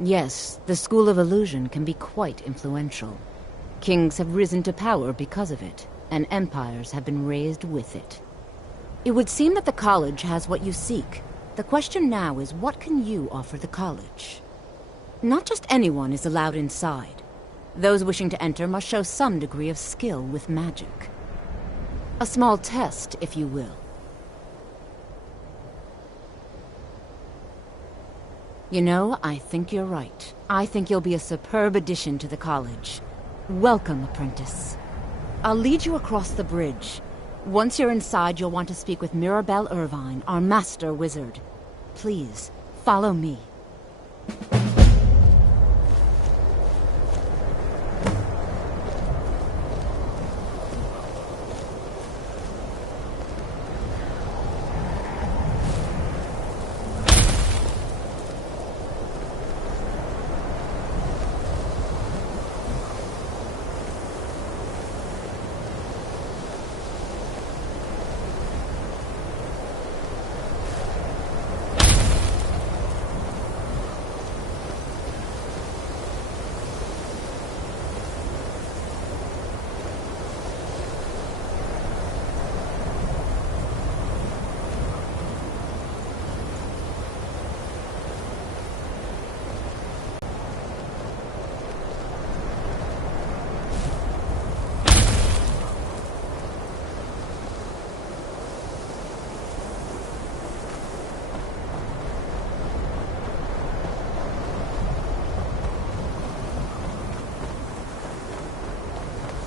Yes, the School of Illusion can be quite influential. Kings have risen to power because of it, and empires have been raised with it. It would seem that the college has what you seek. The question now is, what can you offer the college? Not just anyone is allowed inside. Those wishing to enter must show some degree of skill with magic. A small test, if you will. You know, I think you're right. I think you'll be a superb addition to the college. Welcome, apprentice. I'll lead you across the bridge. Once you're inside, you'll want to speak with Mirabelle Irvine, our master wizard. Please, follow me.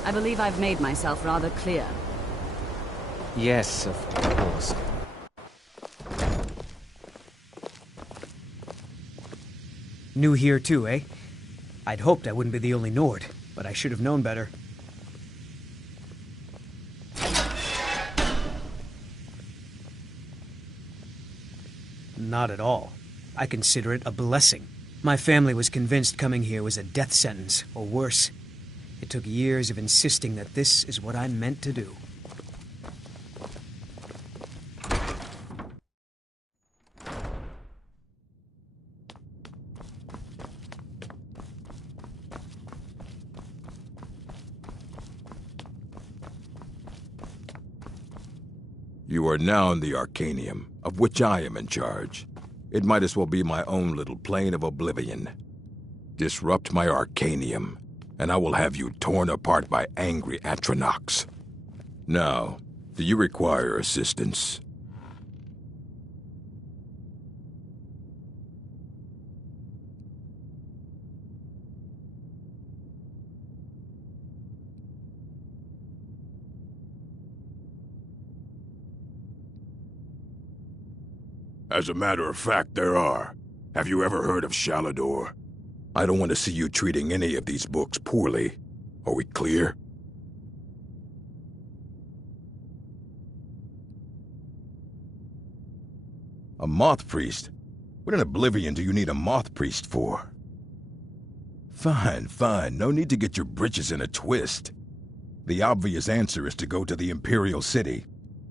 I believe I've made myself rather clear. Yes, of course. New here too, eh? I'd hoped I wouldn't be the only Nord, but I should have known better. Not at all. I consider it a blessing. My family was convinced coming here was a death sentence, or worse. It took years of insisting that this is what I'm meant to do. You are now in the Arcanium, of which I am in charge. It might as well be my own little plane of oblivion. Disrupt my Arcanium, and I will have you torn apart by angry Atronachs. Now, do you require assistance? As a matter of fact, there are. Have you ever heard of Shalador? I don't want to see you treating any of these books poorly. Are we clear? A moth priest? What in oblivion do you need a moth priest for? Fine, fine. No need to get your britches in a twist. The obvious answer is to go to the Imperial City.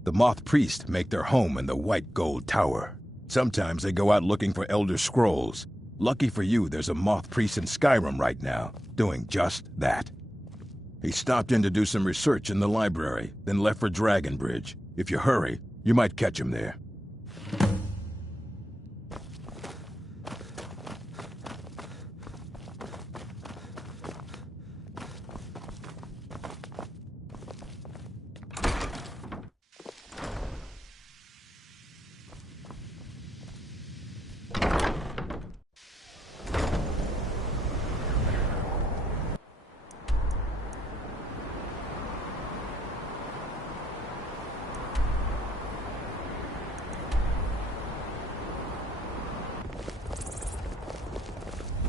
The moth priests make their home in the White Gold Tower. Sometimes they go out looking for Elder Scrolls. Lucky for you, there's a moth priest in Skyrim right now, doing just that. He stopped in to do some research in the library, then left for Dragonbridge. If you hurry, you might catch him there.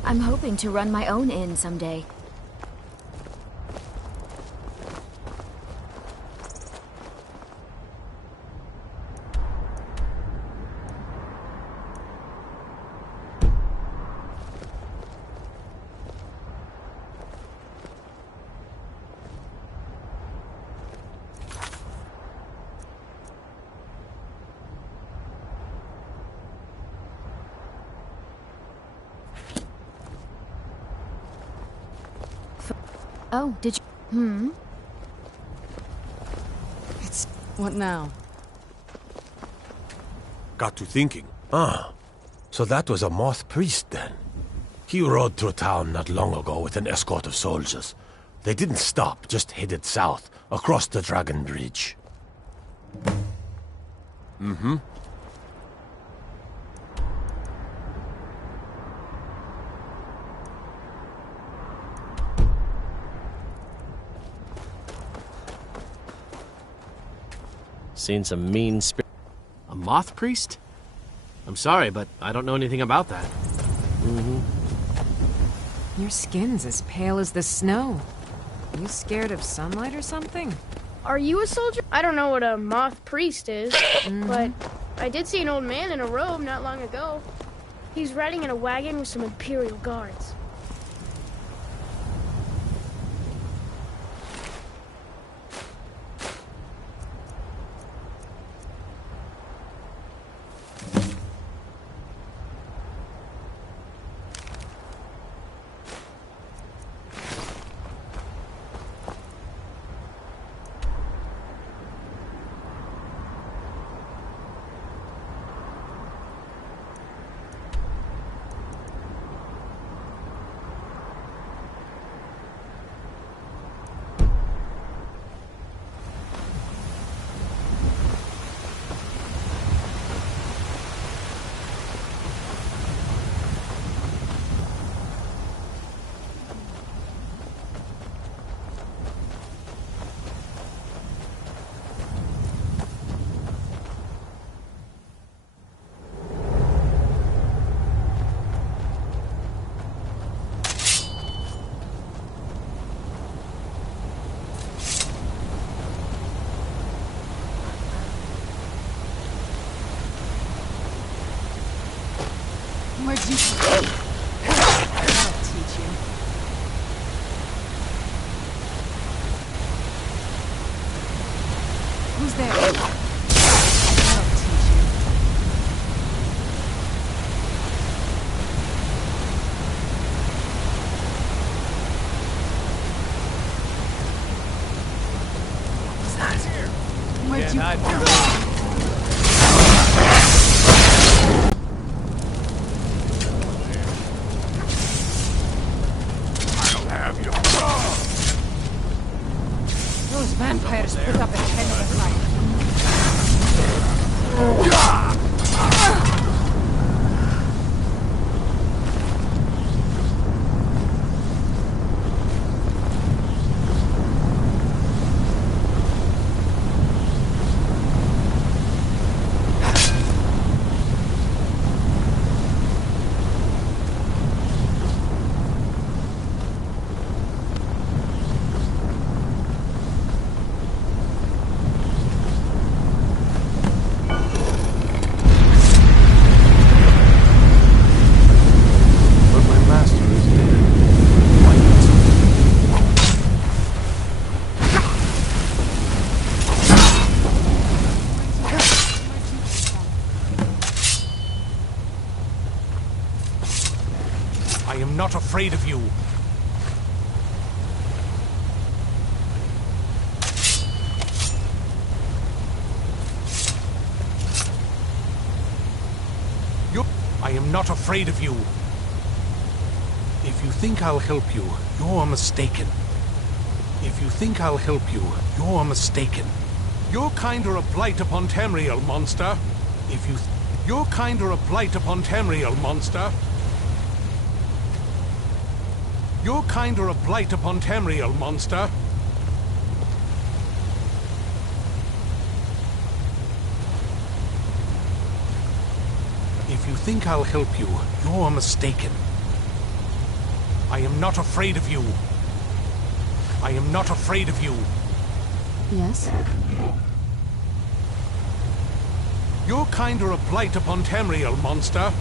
I'm hoping to run my own inn someday. Oh, did you... It's... what now? Got to thinking. So that was a moth priest then. He rode through town not long ago with an escort of soldiers. They didn't stop, just headed south, across the Dragon Bridge. Mm-hmm. Seen some mean spirit. A moth priest? I'm sorry, but I don't know anything about that. Your skin's as pale as the snow. You scared of sunlight or something? Are you a soldier? I don't know what a moth priest is, but I did see an old man in a robe not long ago. He's riding in a wagon with some Imperial guards. Where'd you come from? I'll teach you. Who's there? I'll teach you. What's that? Where'd you come from? Those vampires put up a hell of a fight. But my master is dead. I am not afraid of you. I am not afraid of you. If you think I'll help you, you're mistaken. If you think I'll help you, you're mistaken. Your kind are a blight upon Tamriel, monster. If you... Your kind are a blight upon Tamriel, monster. Your kind are a blight upon Tamriel, monster. If you think I'll help you, you're mistaken. I am not afraid of you. I am not afraid of you. Yes? Your kind are a blight upon Tamriel, monster.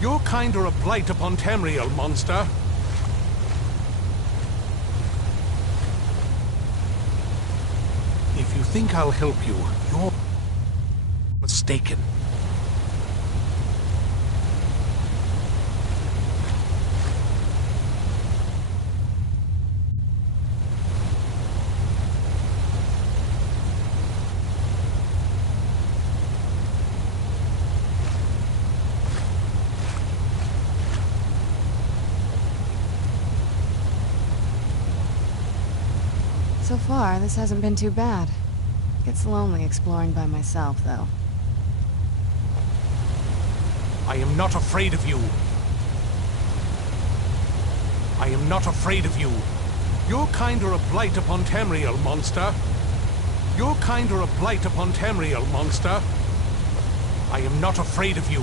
Your kind are a blight upon Tamriel, monster. If you think I'll help you, you're mistaken. So far, this hasn't been too bad. Gets lonely exploring by myself, though. I am not afraid of you. I am not afraid of you. Your kind are a blight upon Tamriel, monster. Your kind are a blight upon Tamriel, monster. I am not afraid of you.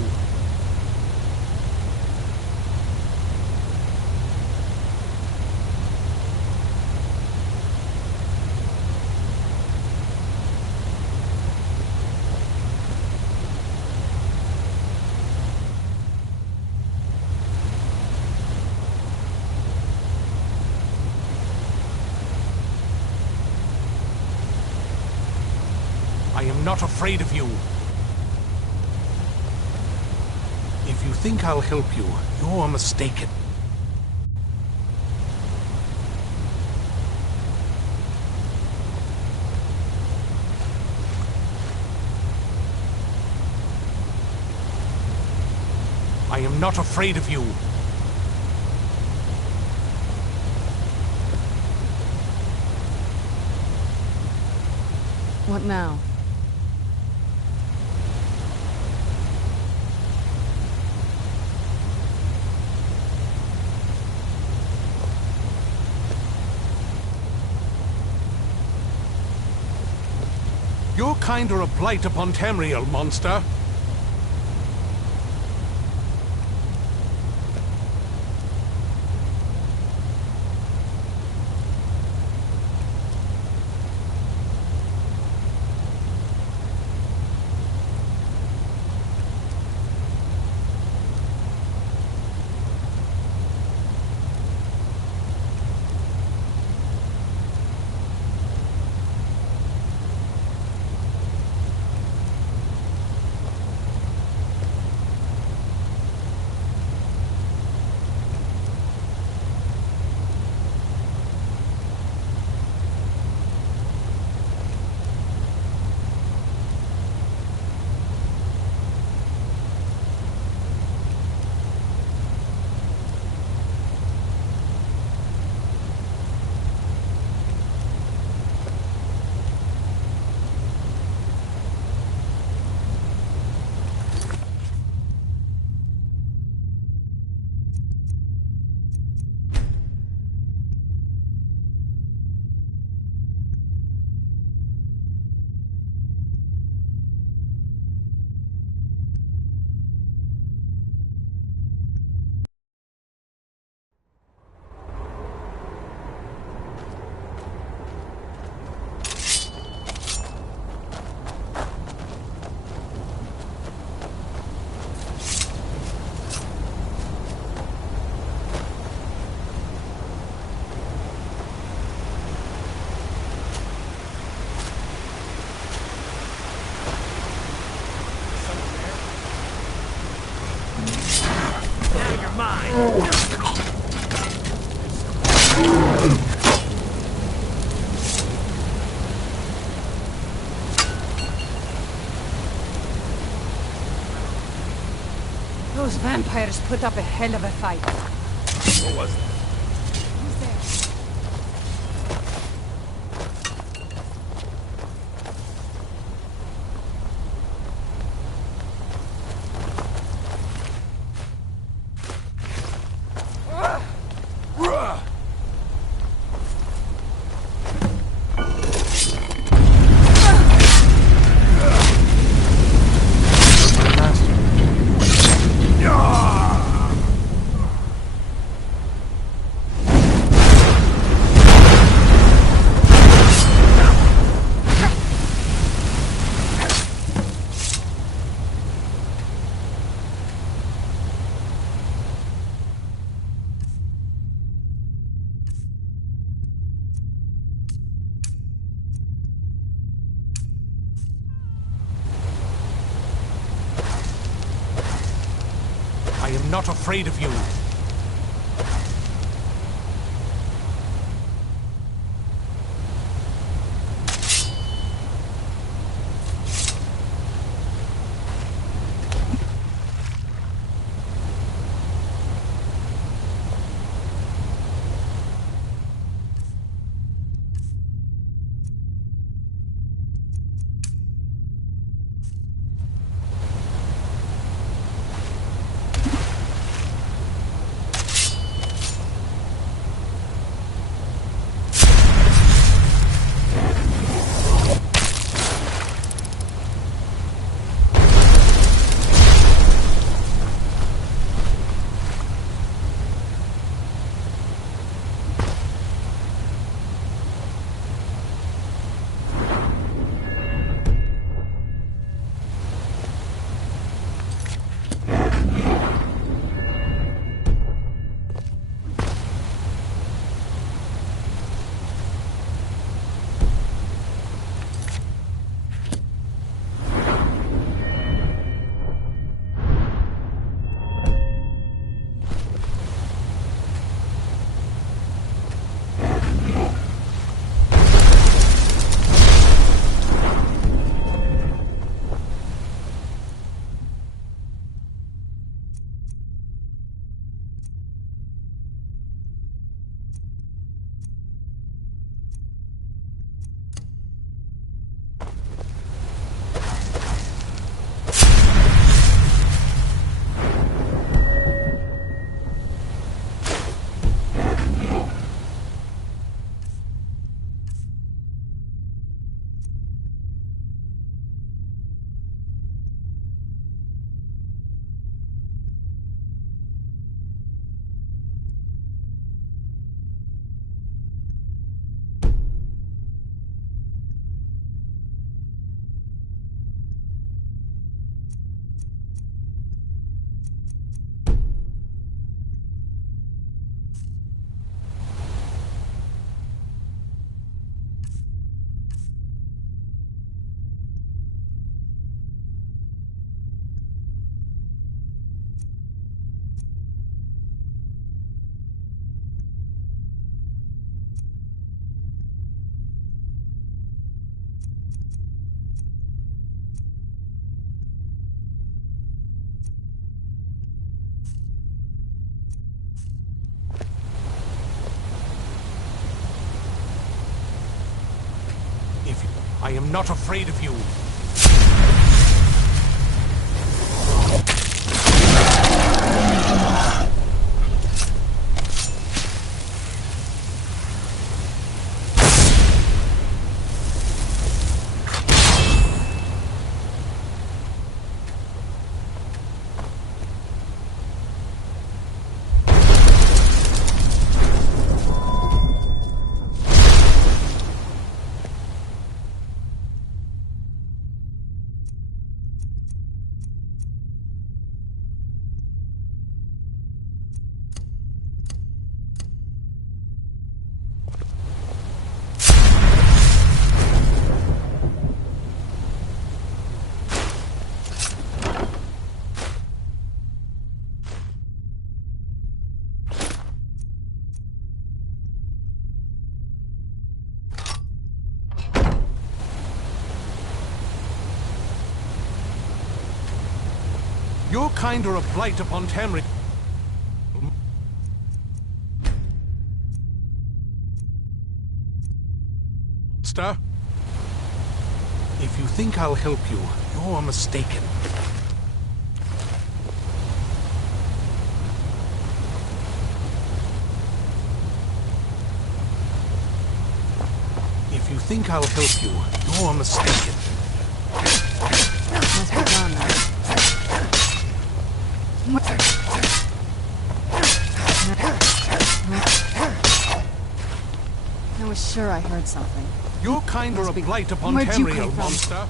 I am not afraid of you. If you think I'll help you, you're mistaken. I am not afraid of you. What now? Your kind are a blight upon Tamriel, monster. Those vampires put up a hell of a fight. What was that? I am not afraid of you. I am not afraid of you. Your kind are a blight upon Tamriel. Monster? If you think I'll help you, you're mistaken. If you think I'll help you, you're mistaken. Must be gone now. I was sure I heard something. Your kind are a blight upon Where'd you come Tamriel, from? monster.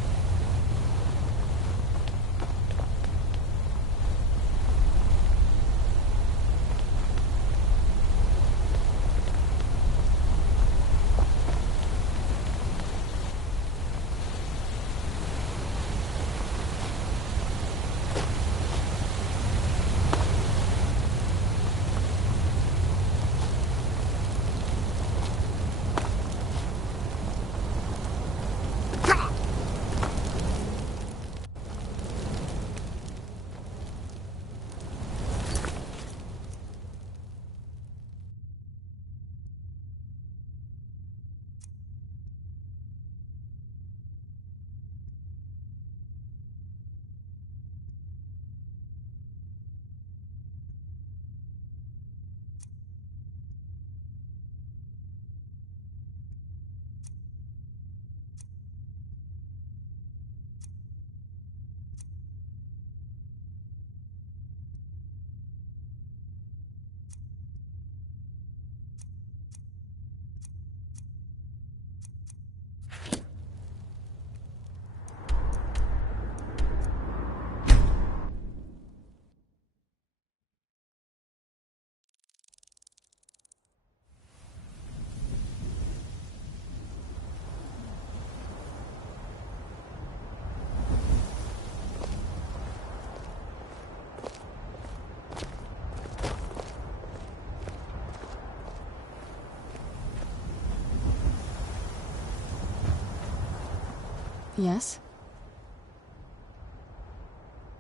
Yes?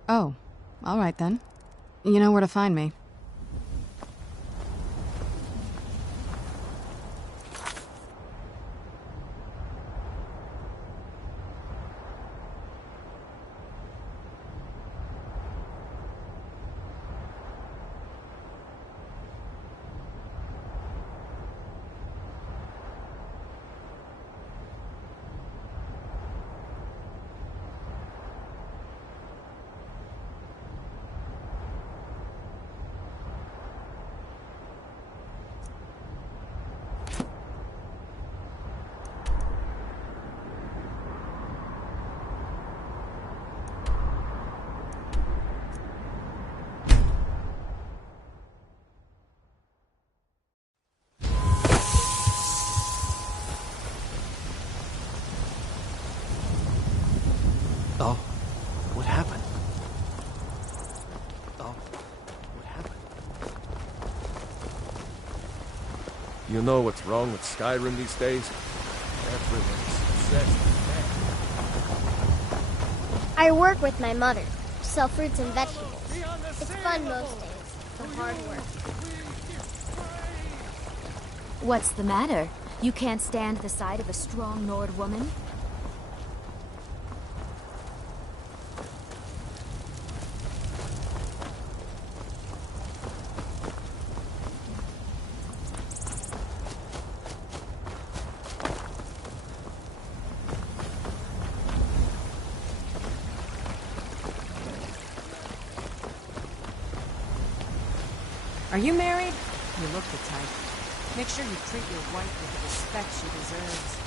Oh, all right then. You know where to find me. Oh, what happened? Oh, what happened? You know what's wrong with Skyrim these days? Everyone's obsessed with I work with my mother. Sell fruits and vegetables. It's fun most days. The hard work. What's the matter? You can't stand the sight of a strong Nord woman? Are you married? You look the type. Make sure you treat your wife with the respect she deserves.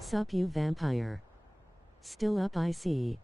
Sup you vampire. Still up I see.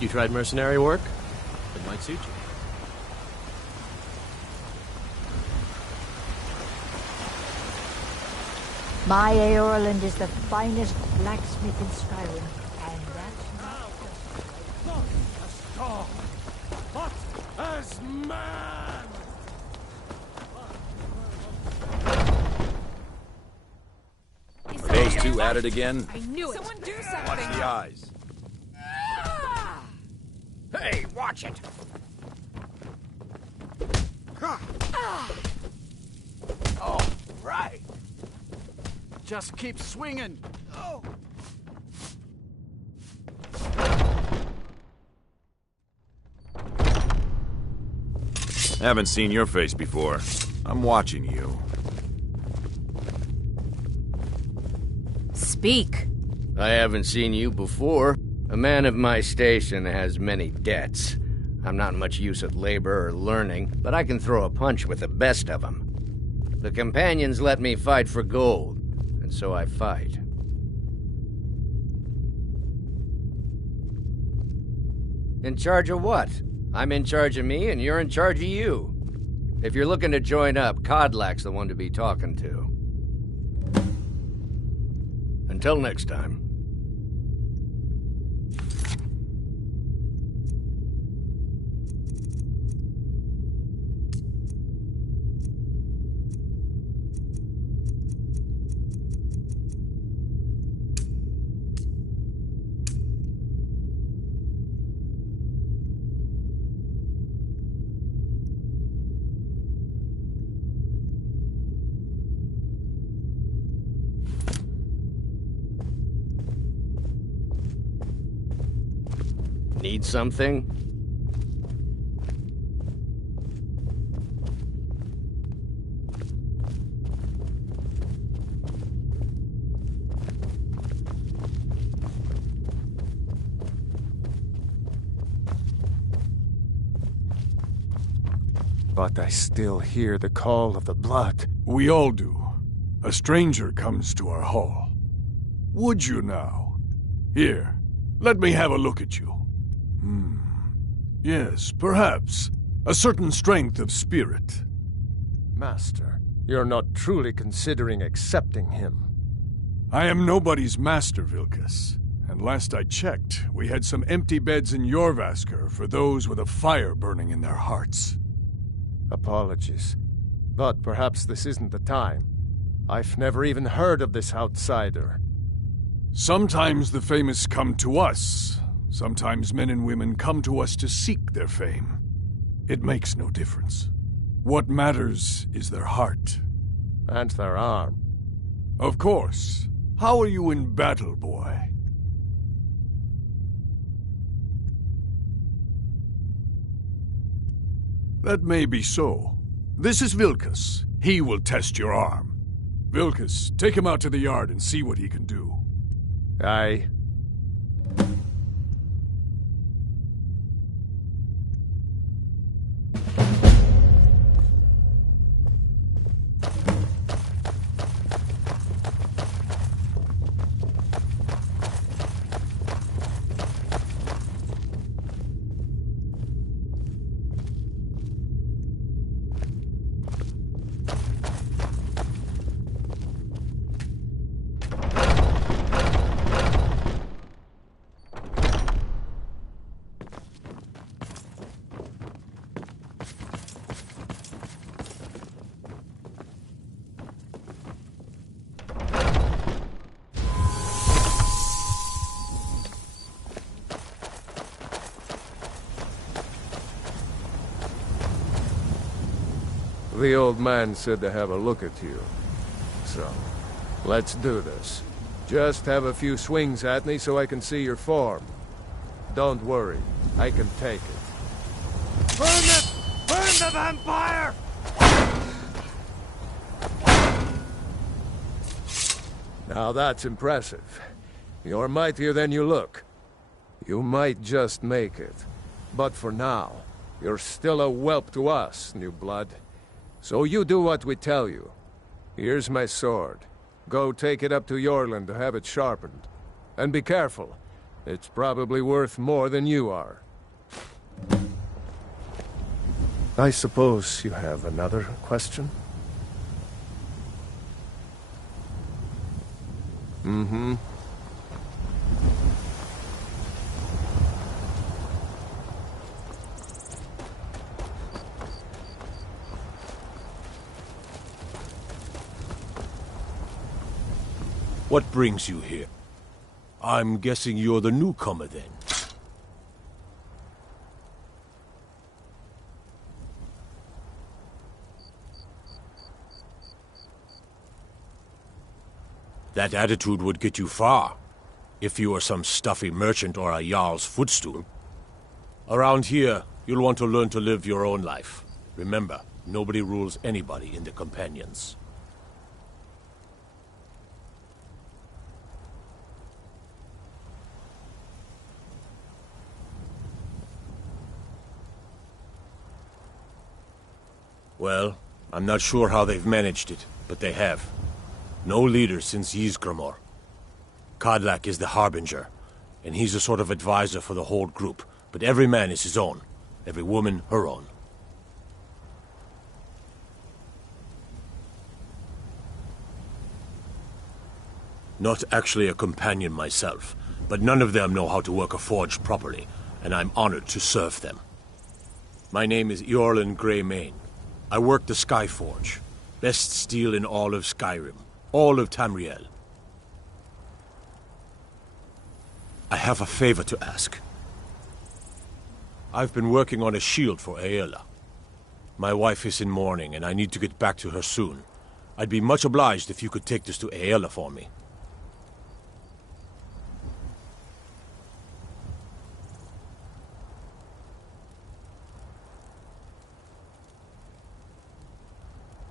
You tried mercenary work? It might suit you. My Aorland is the finest blacksmith in Skyrim, and that's not a storm, hot as man! Are those two at it again? I knew it. Someone do something. Watch the eyes. Hey, watch it! Oh, right. Just keep swinging. Oh. Haven't seen your face before. I'm watching you. Speak. I haven't seen you before. A man of my station has many debts. I'm not much use at labor or learning, but I can throw a punch with the best of them. The companions let me fight for gold, and so I fight. In charge of what? I'm in charge of me, and you're in charge of you. If you're looking to join up, Codlak's the one to be talking to. Until next time. Need something? But I still hear the call of the blood. We all do. A stranger comes to our hall. Would you now? Here, let me have a look at you. Yes, perhaps. A certain strength of spirit. Master, you're not truly considering accepting him. I am nobody's master, Vilkas. And last I checked, we had some empty beds in Jorvaskr for those with a fire burning in their hearts. Apologies. But perhaps this isn't the time. I've never even heard of this outsider. Sometimes the famous come to us. Sometimes men and women come to us to seek their fame. It makes no difference. What matters is their heart. And their arm. Of course. How are you in battle, boy? That may be so. This is Vilkas. He will test your arm. Vilkas, take him out to the yard and see what he can do. Aye. The old man said to have a look at you. So, let's do this. Just have a few swings at me so I can see your form. Don't worry, I can take it. Burn it! Burn the vampire! Now that's impressive. You're mightier than you look. You might just make it. But for now, you're still a whelp to us, new blood. So you do what we tell you. Here's my sword. Go take it up to Yorland to have it sharpened. And be careful. It's probably worth more than you are. I suppose you have another question? Mm-hmm. What brings you here? I'm guessing you're the newcomer, then. That attitude would get you far, if you were some stuffy merchant or a Jarl's footstool. Around here, you'll want to learn to live your own life. Remember, nobody rules anybody in the Companions. Well, I'm not sure how they've managed it, but they have. No leader since Ysgramor. Kodlak is the Harbinger, and he's a sort of advisor for the whole group, but every man is his own. Every woman, her own. Not actually a companion myself, but none of them know how to work a forge properly, and I'm honored to serve them. My name is Eorlin Greymane. I work the Skyforge. Best steel in all of Skyrim. All of Tamriel. I have a favor to ask. I've been working on a shield for Aela. My wife is in mourning, and I need to get back to her soon. I'd be much obliged if you could take this to Aela for me.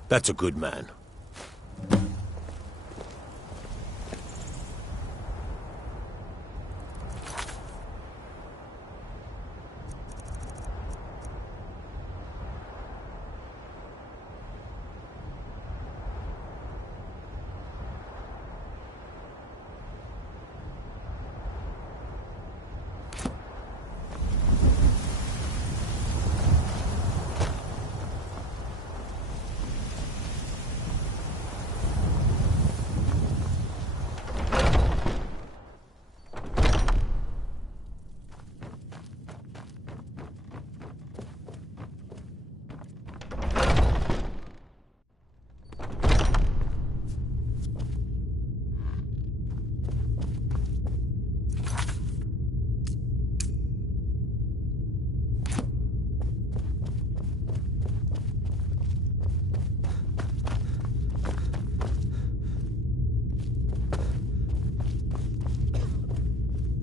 That's a good man.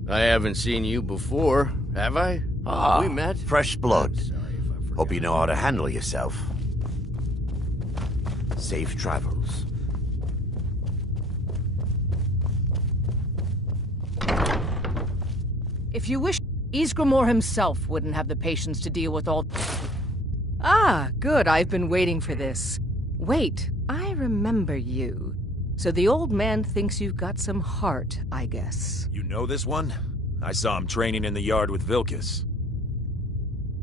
I haven't seen you before, have I? Ah, we met? Fresh blood. Hope you know how to handle yourself. Safe travels. If you wish, Ysgramor himself wouldn't have the patience to deal with all... Ah, good, I've been waiting for this. Wait, I remember you. So the old man thinks you've got some heart, I guess. You know this one? I saw him training in the yard with Vilkas.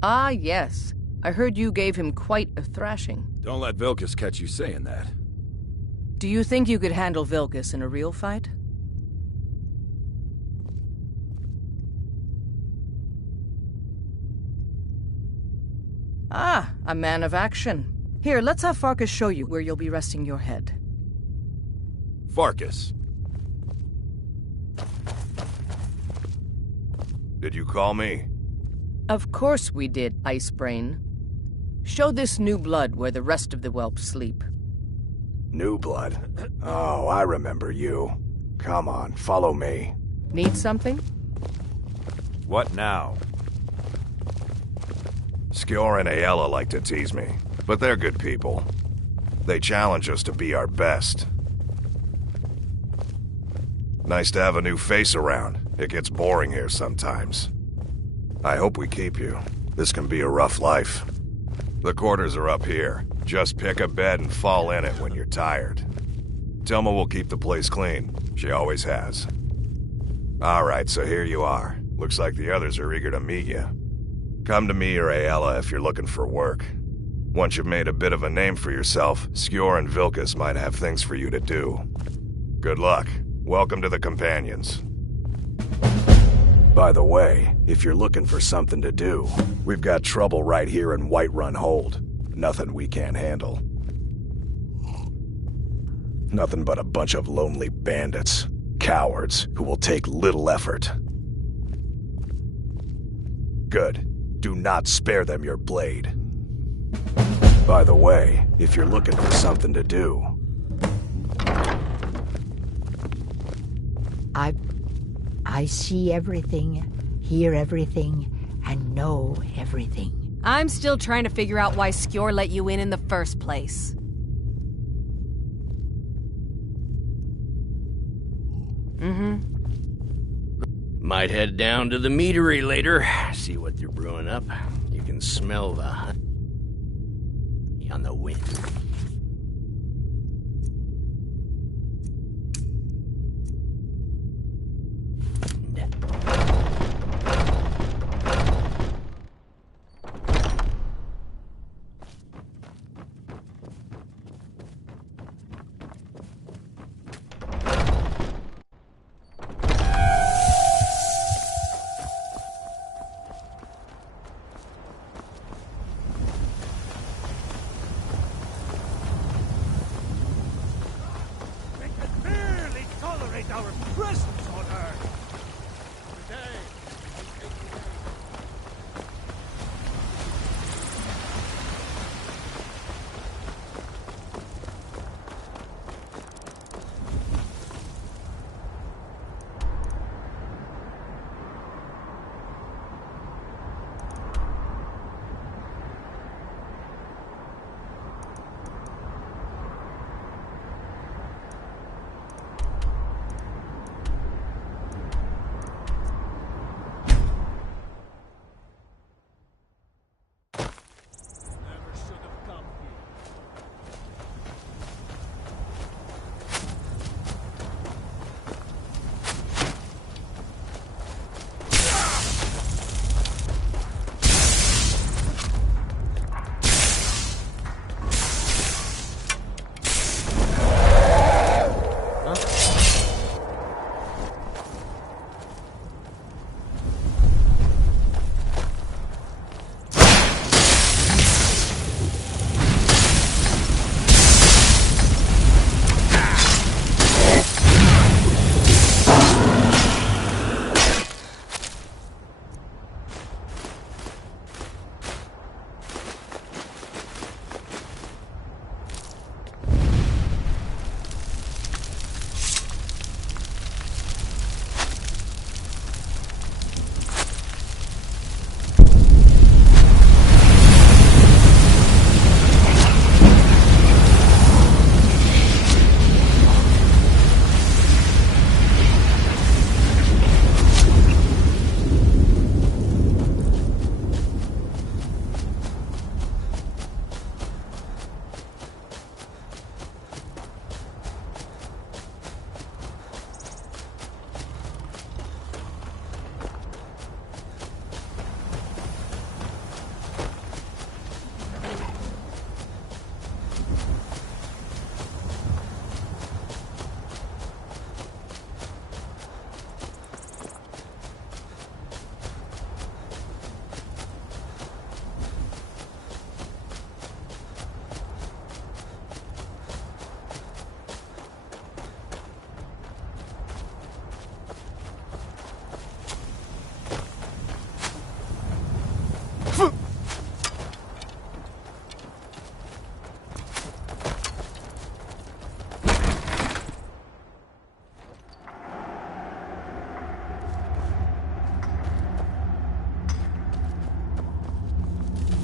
Ah, yes. I heard you gave him quite a thrashing. Don't let Vilkas catch you saying that. Do you think you could handle Vilkas in a real fight? Ah, a man of action. Here, let's have Farkas show you where you'll be resting your head. Farkas. Did you call me? Of course we did, Icebrain. Show this new blood where the rest of the whelps sleep. New blood? Oh, I remember you. Come on, follow me. Need something? What now? Skjor and Aela like to tease me, but they're good people. They challenge us to be our best. Nice to have a new face around. It gets boring here sometimes. I hope we keep you. This can be a rough life. The quarters are up here. Just pick a bed and fall in it when you're tired. Tilma will keep the place clean. She always has. Alright, so here you are. Looks like the others are eager to meet you. Come to me or Aela if you're looking for work. Once you've made a bit of a name for yourself, Skjor and Vilkas might have things for you to do. Good luck. Welcome to the Companions. By the way, if you're looking for something to do, we've got trouble right here in Whiterun Hold. Nothing we can't handle. Nothing but a bunch of lonely bandits. Cowards who will take little effort. Good. Do not spare them your blade. By the way, if you're looking for something to do... I see everything, hear everything, and know everything. I'm still trying to figure out why Skjor let you in the first place. Might head down to the meadery later, see what they're brewing up. You can smell the honey on the wind. Our presence on Earth. Today,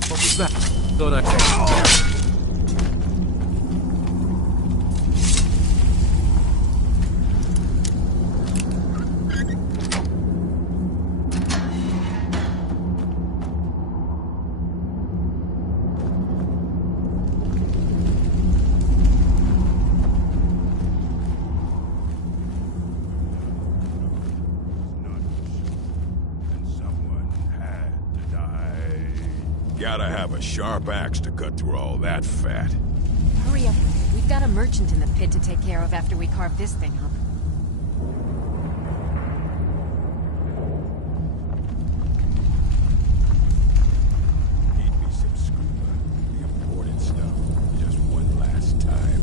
What was that? Thought I... Gotta have a sharp axe to cut through all that fat. Hurry up. We've got a merchant in the pit to take care of after we carve this thing up. Feed me some scuba. The imported stuff. Just one last time.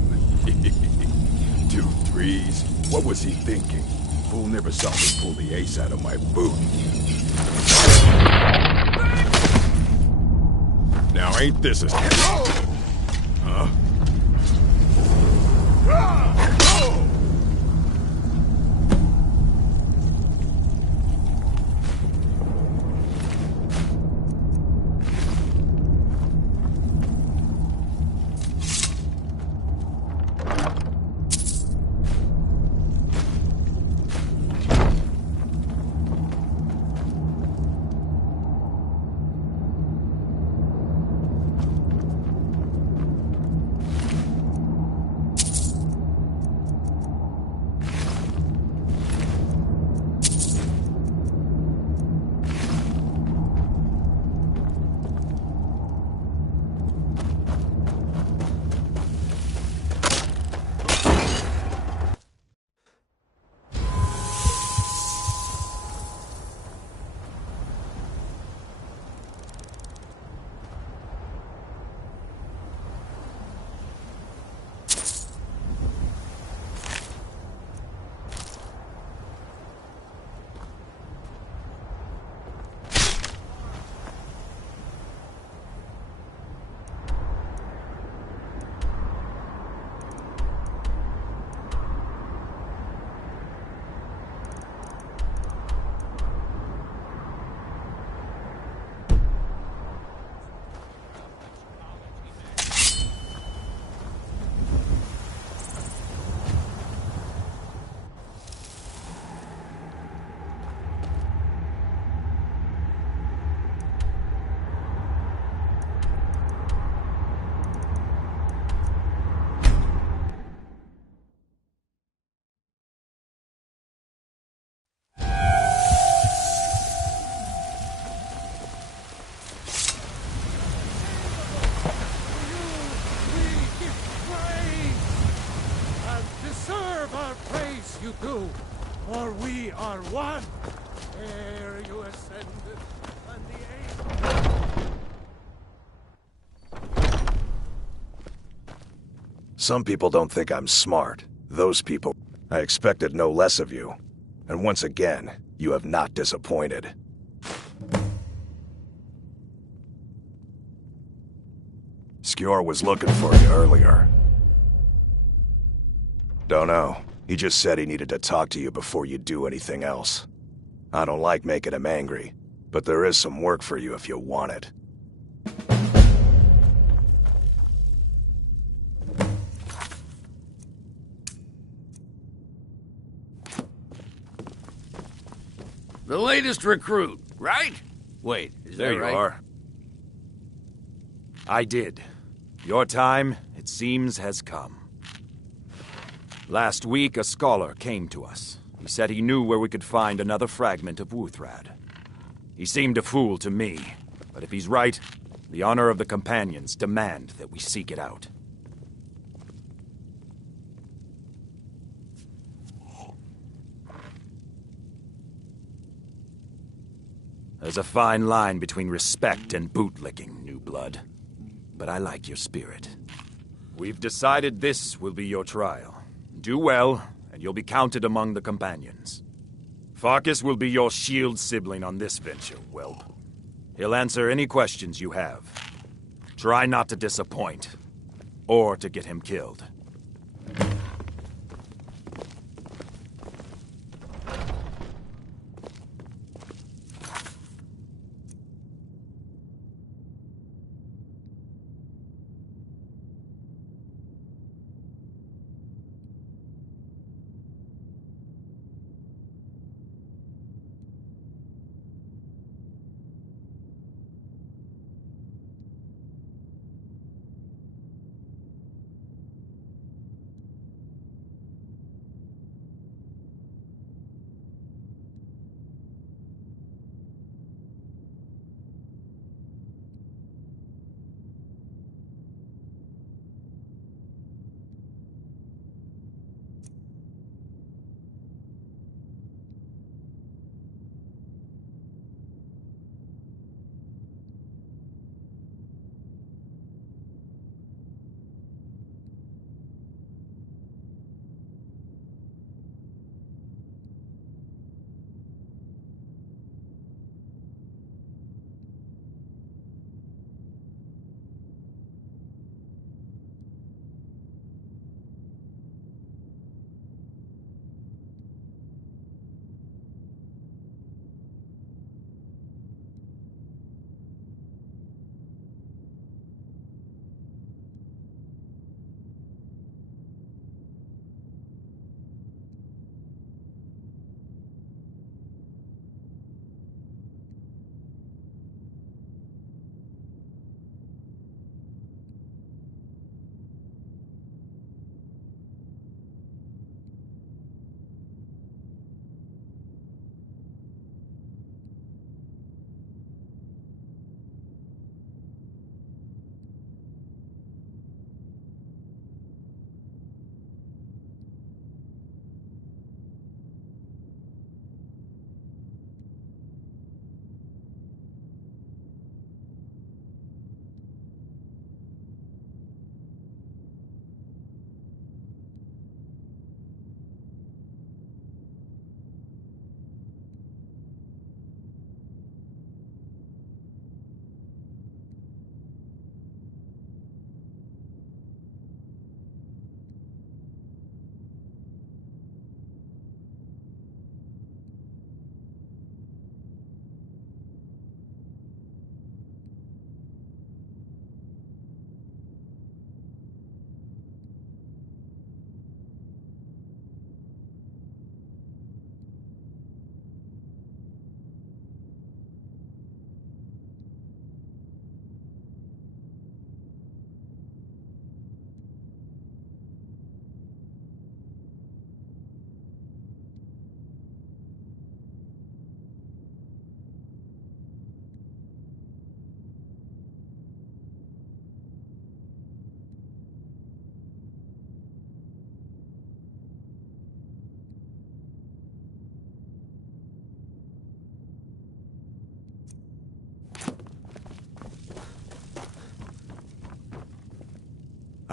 2 3s. What was he thinking? Fool never saw me pull the ace out of my boot. Now ain't this a... Huh? two, for we are one. Ere you ascended, and the Some people don't think I'm smart. Those people, I expected no less of you. And once again, you have not disappointed. Skjor was looking for you earlier. Don't know. He just said he needed to talk to you before you do anything else. I don't like making him angry, but there is some work for you if you want it. The latest recruit, right? Wait, is there that you right? are. I did. Your time, it seems, has come. Last week, a scholar came to us. He said he knew where we could find another fragment of Wuthrad. He seemed a fool to me, but if he's right, the honor of the Companions demand that we seek it out. There's a fine line between respect and bootlicking, new blood. But I like your spirit. We've decided this will be your trial. Do well, and you'll be counted among the Companions. Farkas will be your shield sibling on this venture, whelp. He'll answer any questions you have. Try not to disappoint, or to get him killed.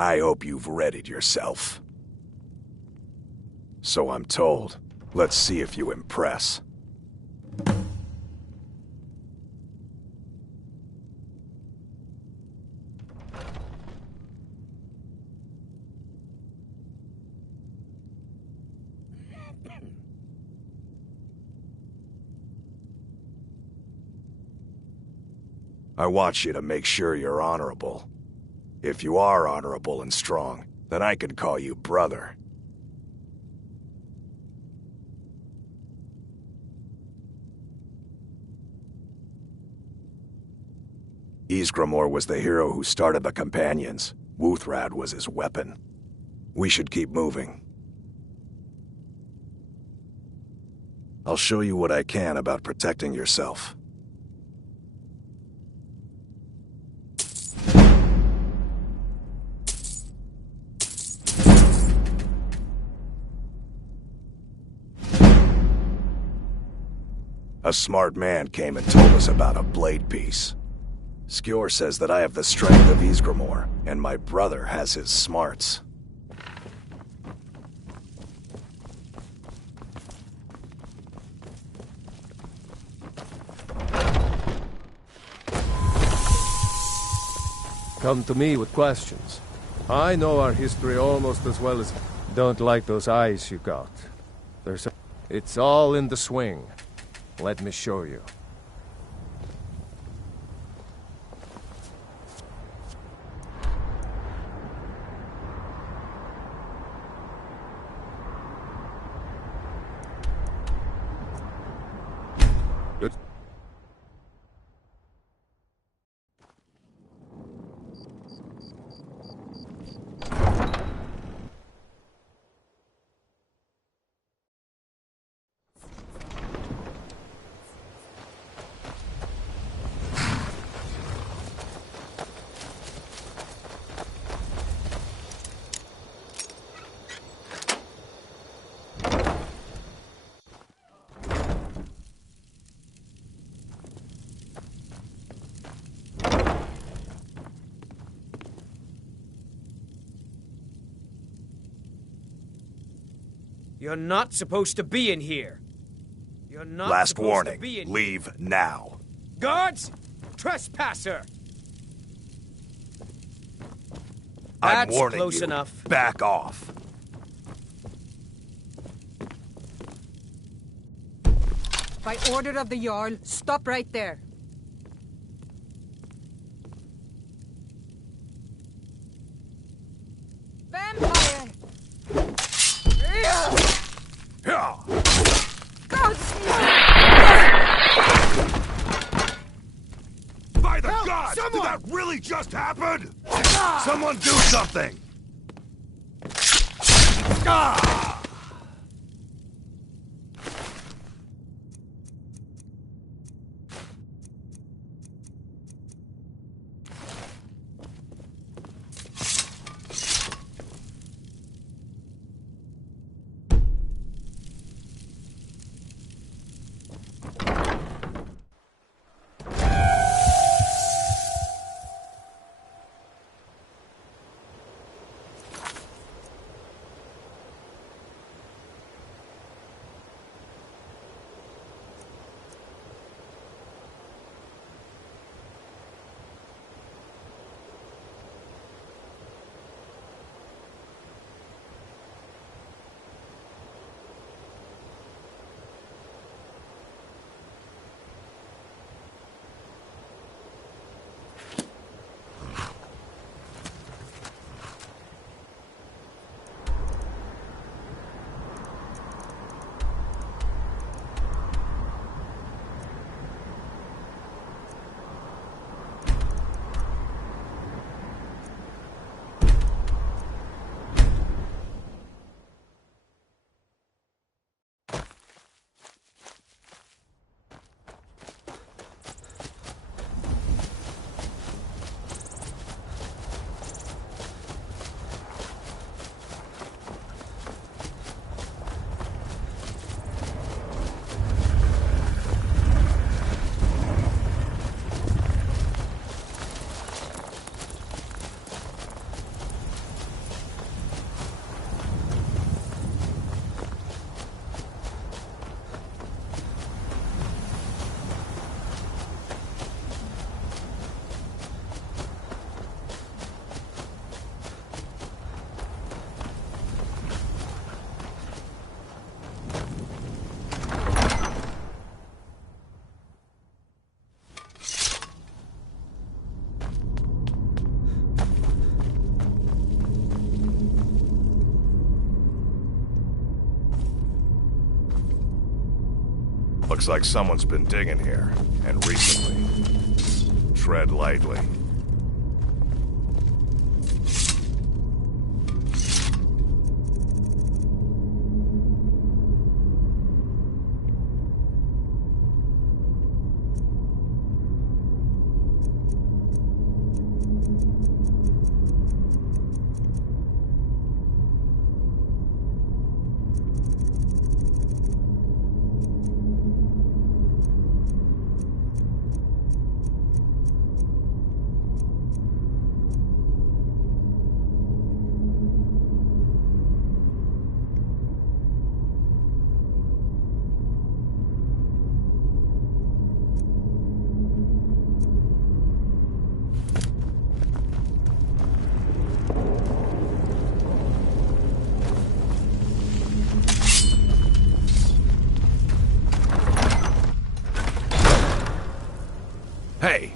I hope you've readied yourself. So I'm told. Let's see if you impress. I want you to make sure you're honorable. If you are honorable and strong, then I can call you brother. Ysgramor was the hero who started the Companions. Wuthrad was his weapon. We should keep moving. I'll show you what I can about protecting yourself. A smart man came and told us about a blade piece. Skjor says that I have the strength of Ysgramor, and my brother has his smarts. Come to me with questions. I know our history almost as well as... Don't like those eyes you got. It's all in the swing. Let me show you. You're not supposed to be in here. You're not Last supposed warning. to be in Leave now. Guards! Trespasser! I'm That's warning close you. enough. Back off. By order of the Jarl, stop right there. Vampire! By the gods! Did that really just happen? Someone do something! Looks like someone's been digging here, and recently. Tread lightly. Hey!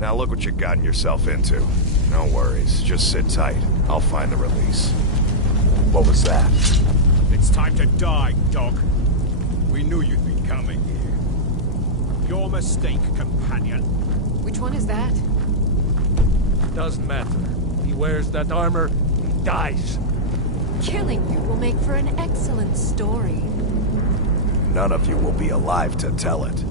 Now look what you've gotten yourself into. No worries, just sit tight. I'll find the release. What was that? It's time to die, dog. We knew you'd be coming here. Your mistake, companion. Which one is that? Doesn't matter. He wears that armor, he dies. Killing you will make for an excellent story. None of you will be alive to tell it.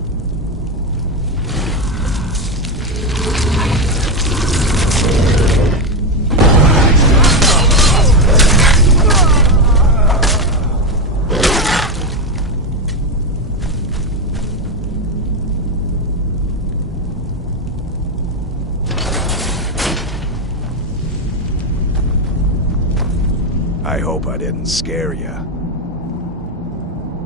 I hope I didn't scare you.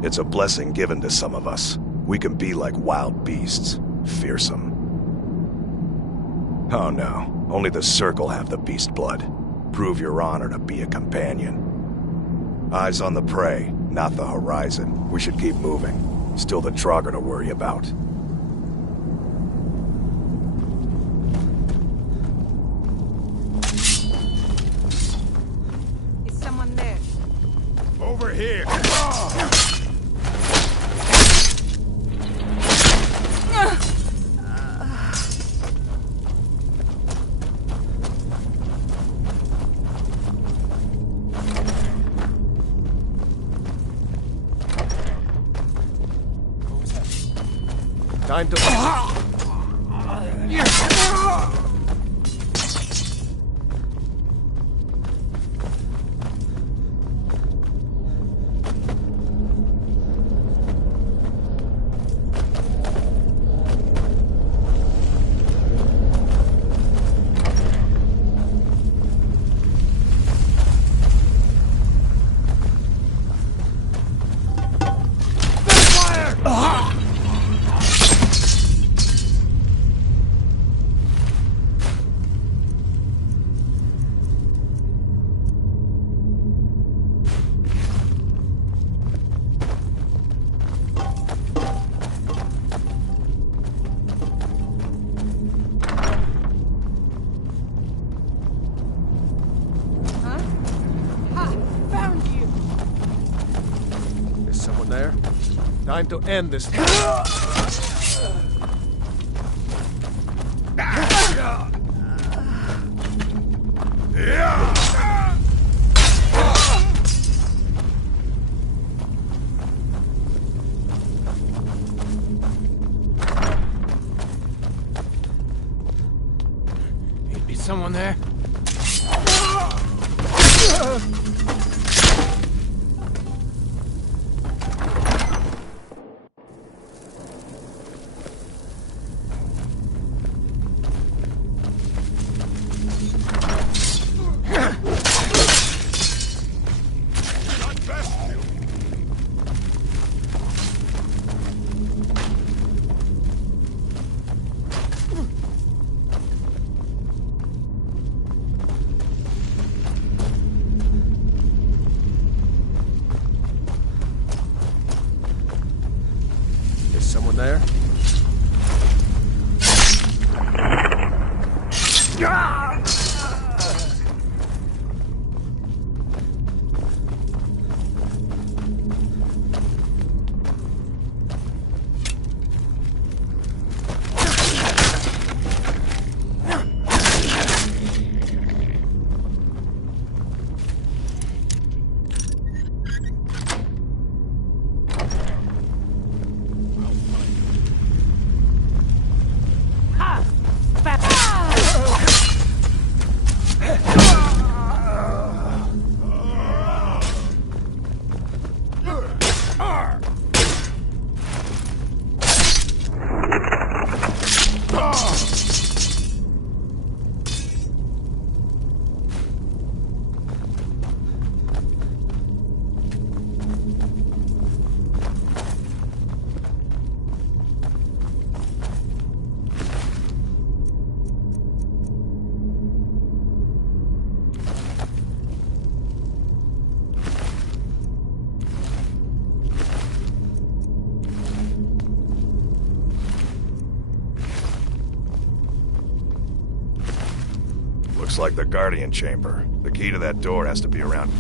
It's a blessing given to some of us. We can be like wild beasts, fearsome. Oh no, only the Circle have the beast blood. Prove your honor to be a companion. Eyes on the prey, not the horizon. We should keep moving. Still the Trogger to worry about. Is someone there? Over here! Time to... Someone there? Time to end this. Be someone there? Someone there? Looks like the Guardian Chamber. The key to that door has to be around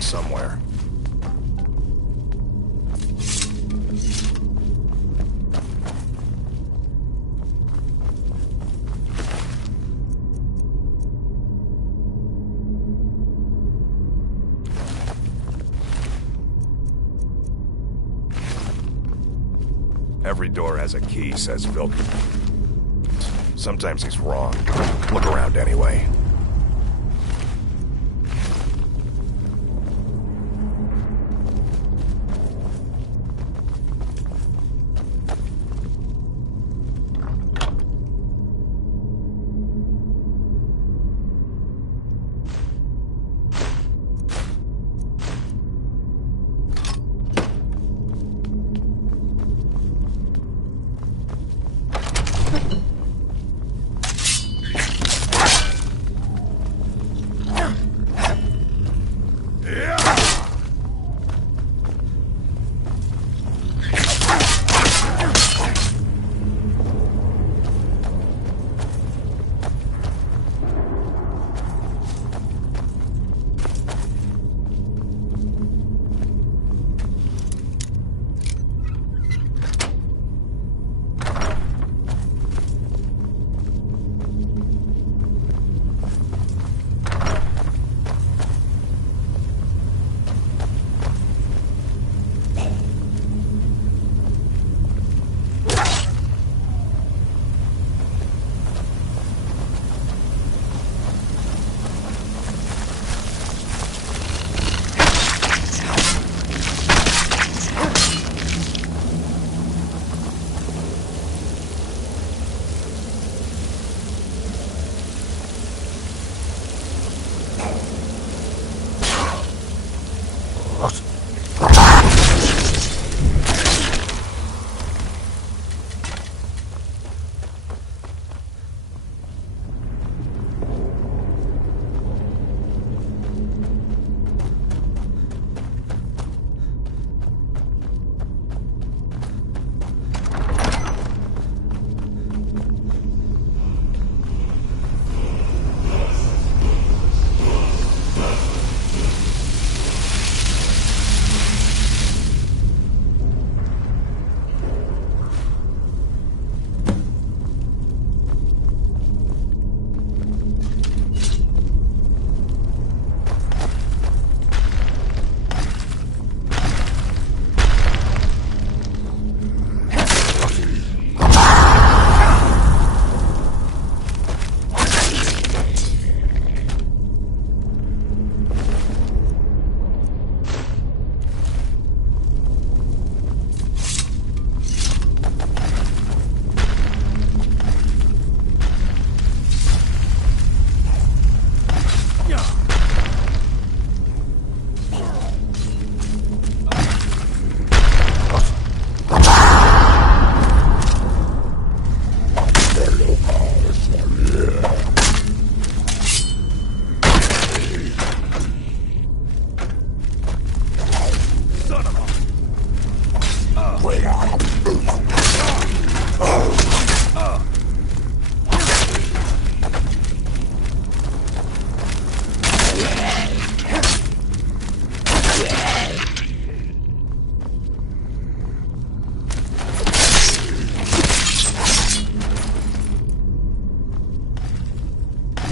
somewhere. Every door has a key, says Vilk. Sometimes he's wrong. Look around anyway.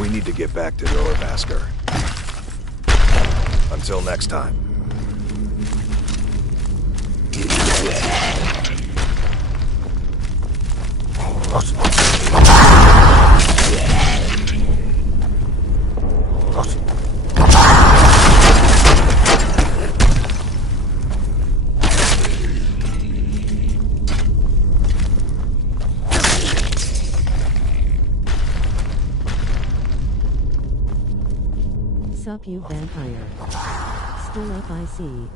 We need to get back to Dorvasker. Until next time. Sup, you vampire. Still up, I see.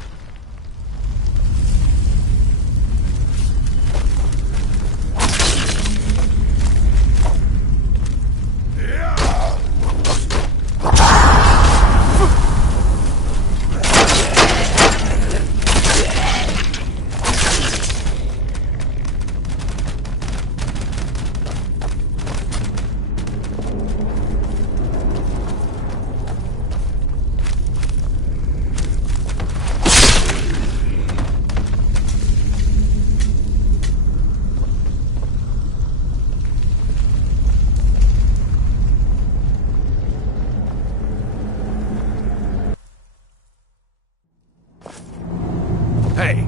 Hey!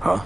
Huh?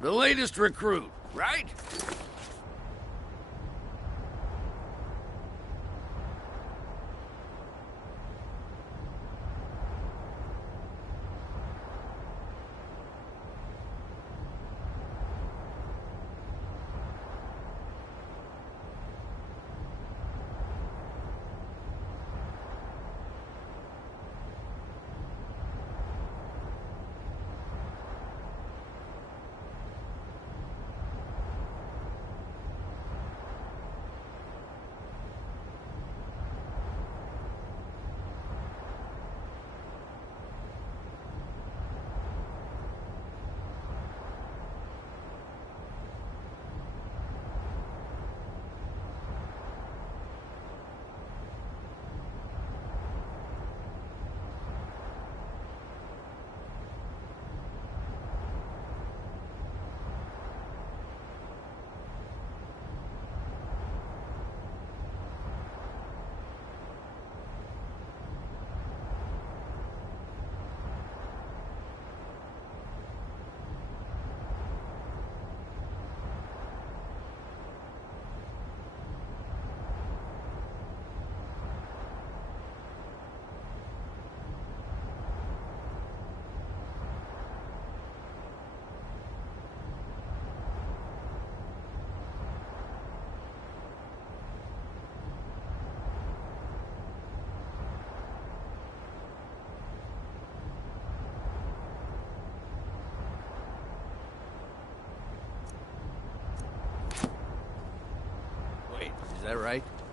The latest recruit, right?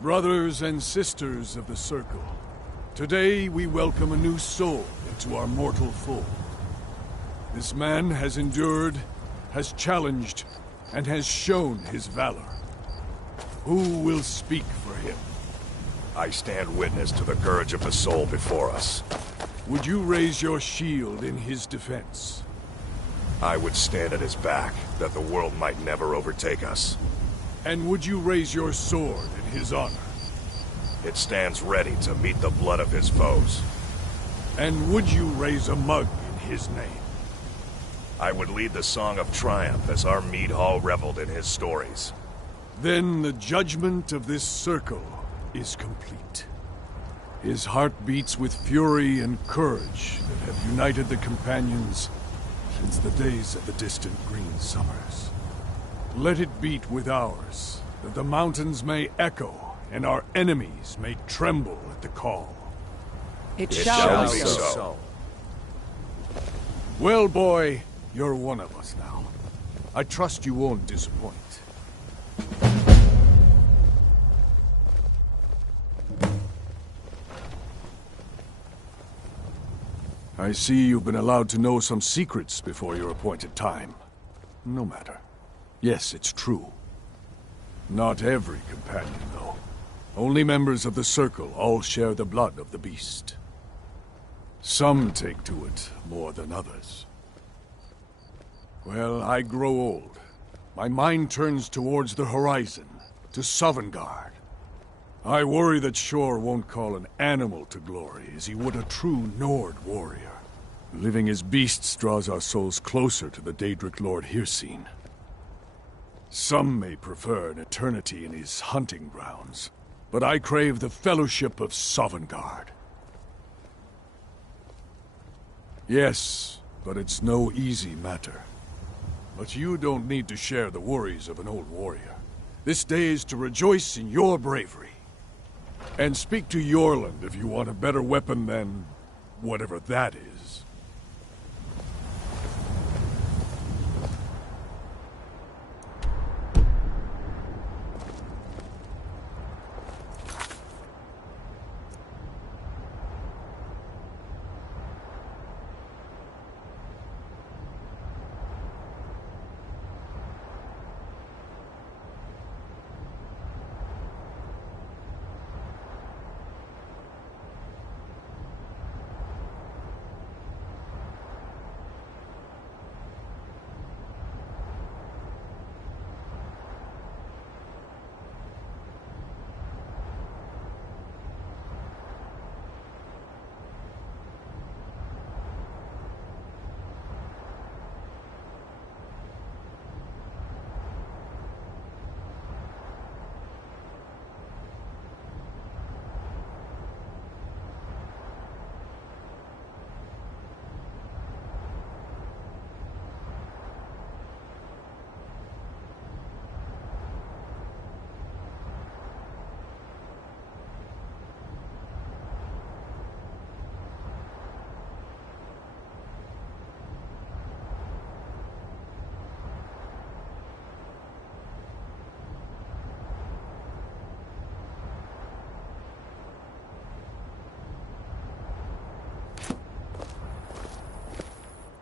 Brothers and sisters of the Circle, today we welcome a new soul into our mortal fold. This man has endured, has challenged, and has shown his valor. Who will speak for him? I stand witness to the courage of the soul before us. Would you raise your shield in his defense? I would stand at his back, that the world might never overtake us. And would you raise your sword in his honor? It stands ready to meet the blood of his foes. And would you raise a mug in his name? I would lead the song of triumph as our mead hall reveled in his stories. Then the judgment of this circle is complete. His heart beats with fury and courage that have united the companions since the days of the distant green summers. Let it beat with ours, that the mountains may echo and our enemies may tremble at the call. It shall be so. so. Well, boy, you're one of us now. I trust you won't disappoint. I see you've been allowed to know some secrets before your appointed time. No matter. Yes, it's true. Not every companion, though. Only members of the Circle all share the blood of the beast. Some take to it more than others. Well, I grow old. My mind turns towards the horizon, to Sovngarde. I worry that Shor won't call an animal to glory as he would a true Nord warrior. Living as beasts draws our souls closer to the Daedric Lord Hircine. Some may prefer an eternity in his hunting grounds, but I crave the fellowship of Sovngarde. Yes, but it's no easy matter. But you don't need to share the worries of an old warrior. This day is to rejoice in your bravery. And speak to Yorland if you want a better weapon than whatever that is.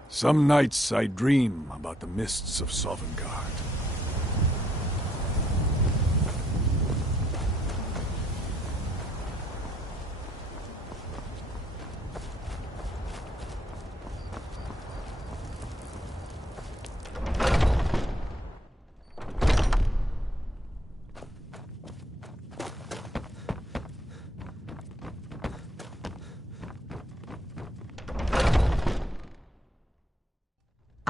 Some nights I dream about the mists of Sovngarde.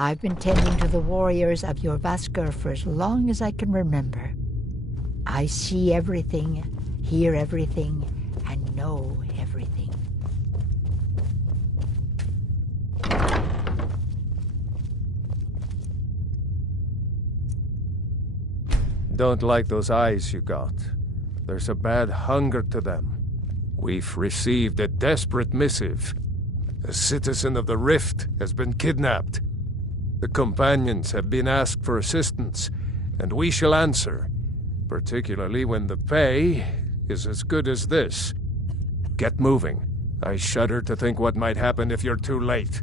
I've been tending to the warriors of your Vaskr for as long as I can remember. I see everything, hear everything, and know everything. Don't like those eyes you got. There's a bad hunger to them. We've received a desperate missive. A citizen of the Rift has been kidnapped. The companions have been asked for assistance, and we shall answer, particularly when the pay is as good as this. Get moving. I shudder to think what might happen if you're too late.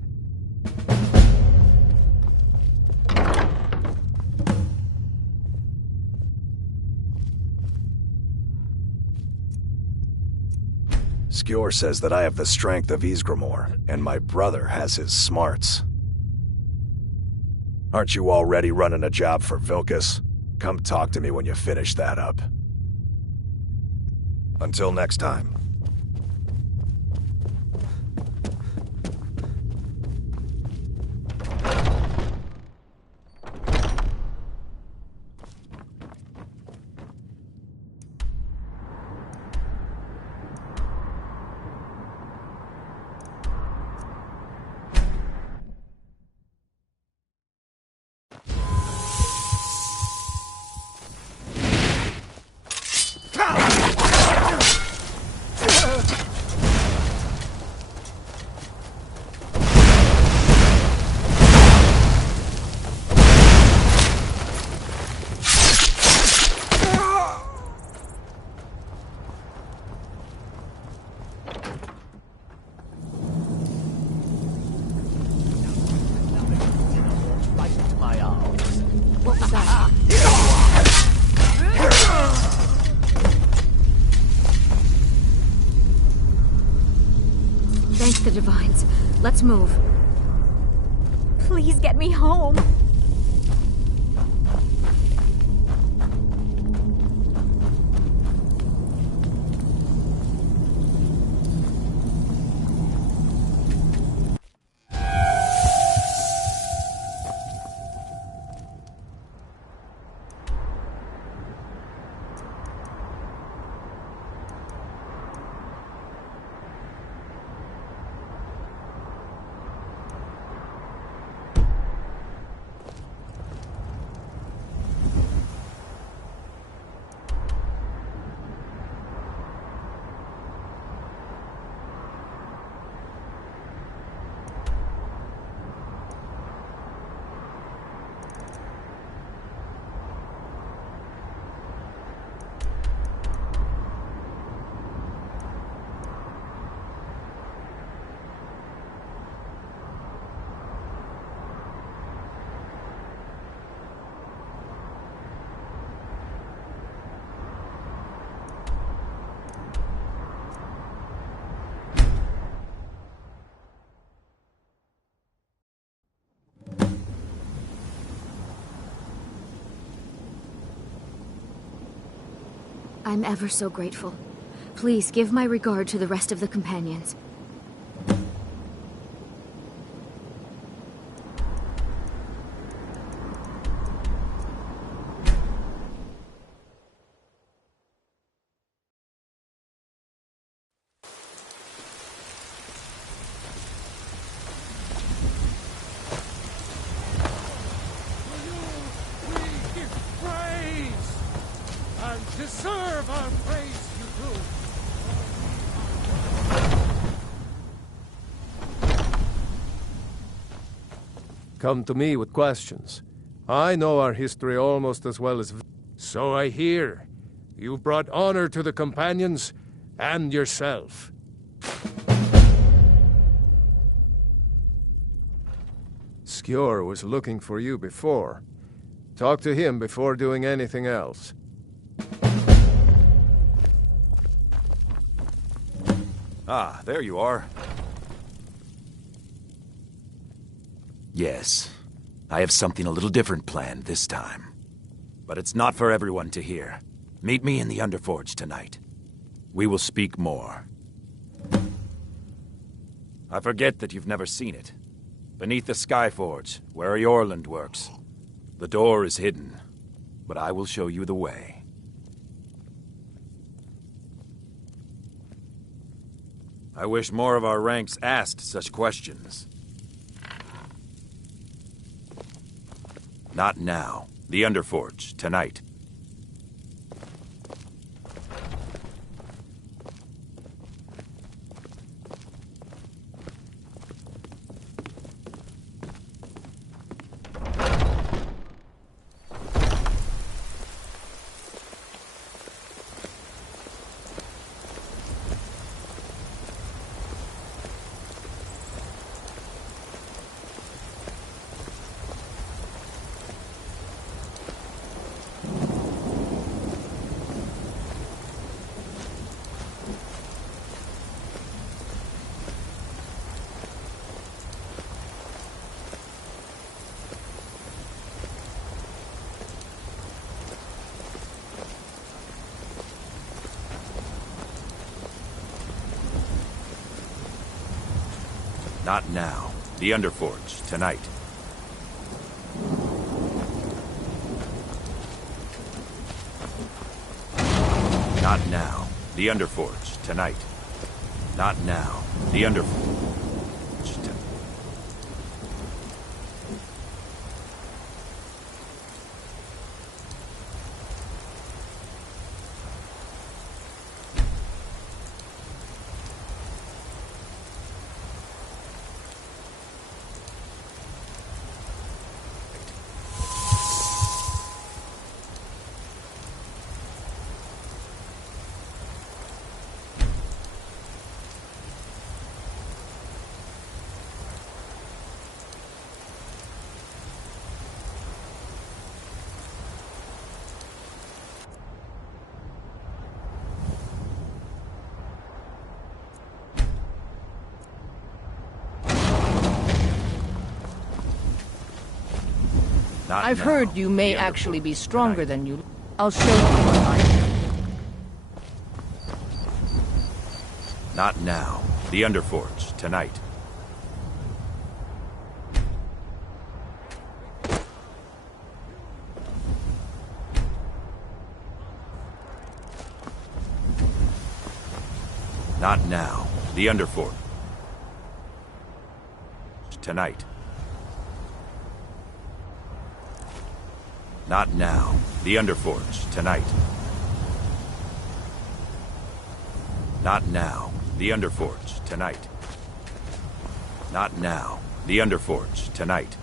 Skjor says that I have the strength of Ysgramor, and my brother has his smarts. Aren't you already running a job for Vilkas? Come talk to me when you finish that up. Until next time. What was that? Thank the Divines. Let's move. Please get me home. I'm ever so grateful. Please give my regard to the rest of the companions. Deserve our praise, you do. Come to me with questions. I know our history almost as well as... So I hear. You've brought honor to the companions and yourself. Skjor was looking for you before. Talk to him before doing anything else. Ah, there you are. Yes, I have something a little different planned this time. But it's not for everyone to hear. Meet me in the Underforge tonight. We will speak more. I forget that you've never seen it. Beneath the Skyforge, where Eorland works. The door is hidden, but I will show you the way. I wish more of our ranks asked such questions. Not now. The Underforge, tonight. Not now. The Underforge, tonight. Not now. The Underforge, tonight. Not now. The Underforge. I've heard you may actually be stronger than you. I'll show you what I am. Not now. The Underforge, tonight. Not now. The Underforge. Tonight. Not now. The Underforge, tonight. Not now. The Underforge, tonight. Not now. The Underforge, tonight.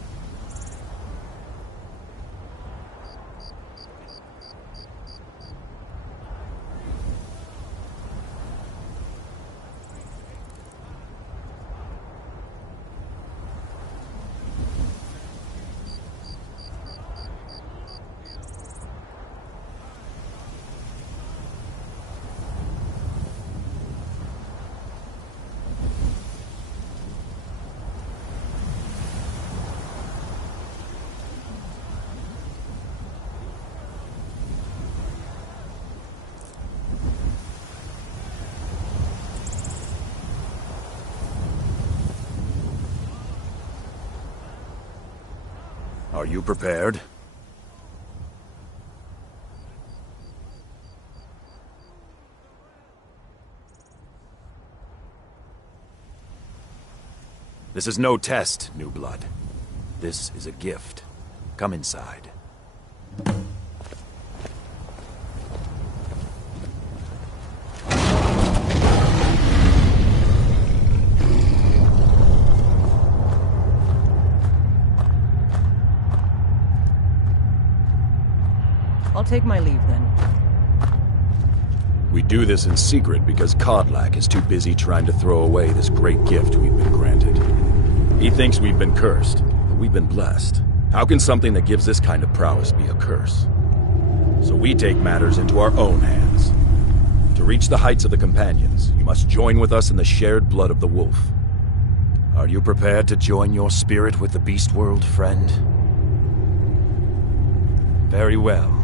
Are you prepared? This is no test, new blood. This is a gift. Come inside. I'll take my leave then. We do this in secret because Kodlak is too busy trying to throw away this great gift we've been granted. He thinks we've been cursed, but we've been blessed. How can something that gives this kind of prowess be a curse? So we take matters into our own hands. To reach the heights of the Companions, you must join with us in the shared blood of the wolf. Are you prepared to join your spirit with the beast world, friend? Very well.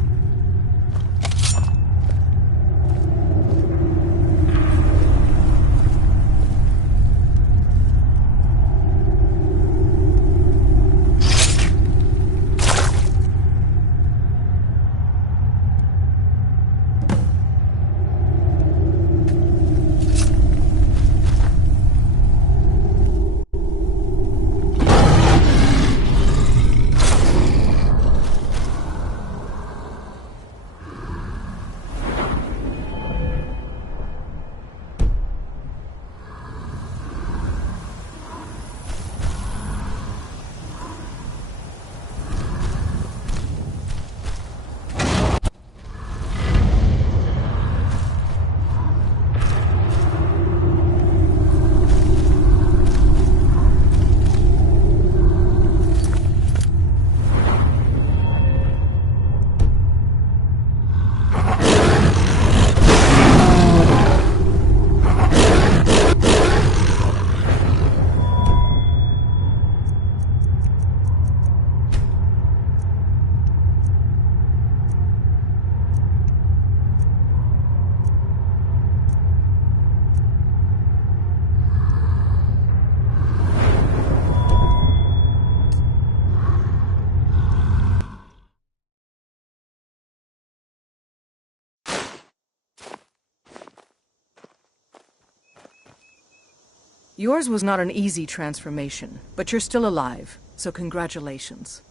Yours was not an easy transformation, but you're still alive, so congratulations.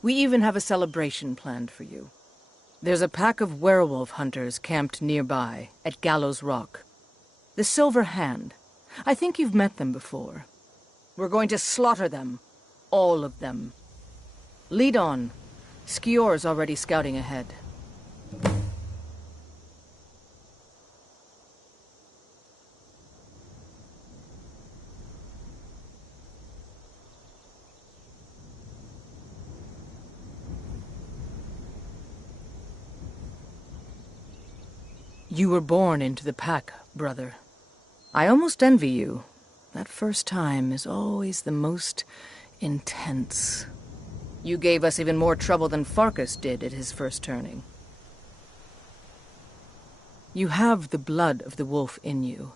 We even have a celebration planned for you. There's a pack of werewolf hunters camped nearby, at Gallows Rock. The Silver Hand. I think you've met them before. We're going to slaughter them. All of them. Lead on. Skior's already scouting ahead. You were born into the pack, brother. I almost envy you. That first time is always the most intense. You gave us even more trouble than Farkas did at his first turning. You have the blood of the wolf in you.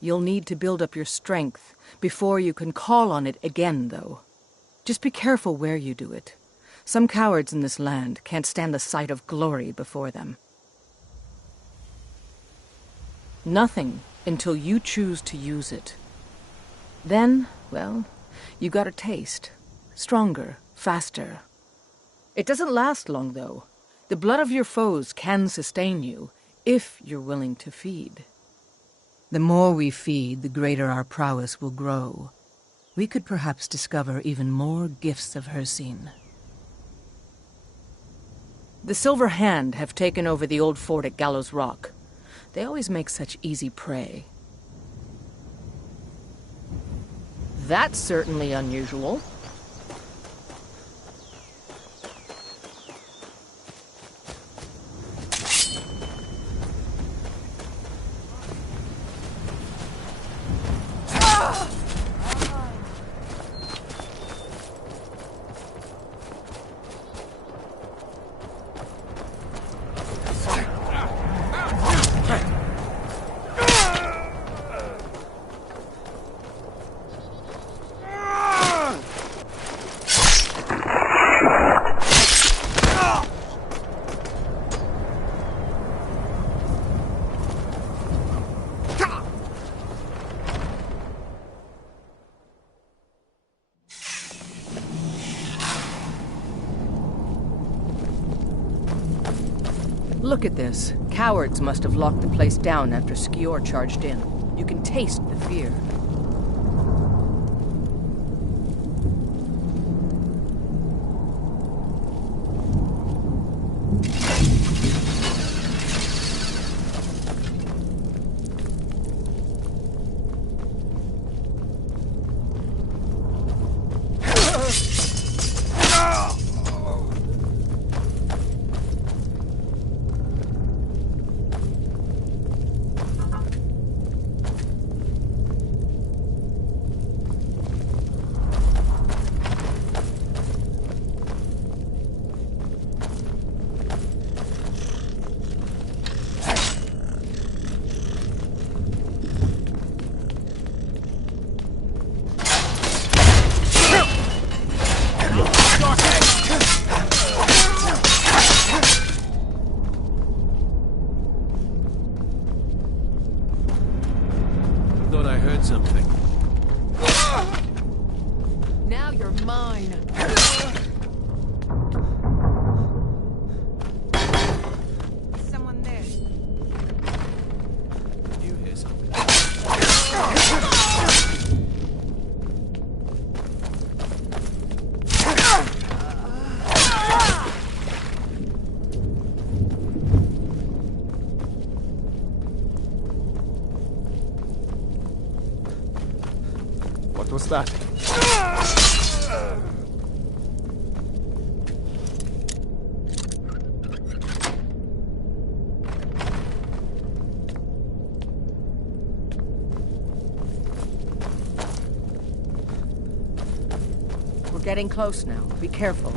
You'll need to build up your strength before you can call on it again, though. Just be careful where you do it. Some cowards in this land can't stand the sight of glory before them. Nothing until you choose to use it. Then, well, you got a taste. Stronger, faster. It doesn't last long, though. The blood of your foes can sustain you, if you're willing to feed. The more we feed, the greater our prowess will grow. We could perhaps discover even more gifts of Hircine. The Silver Hand have taken over the old fort at Gallows Rock. They always make such easy prey. That's certainly unusual. Look at this. Cowards must have locked the place down after Skior charged in. You can taste the fear. Thought I heard something. Now you're mine. Someone there. You hear something? What was that? We're getting close now. Be careful.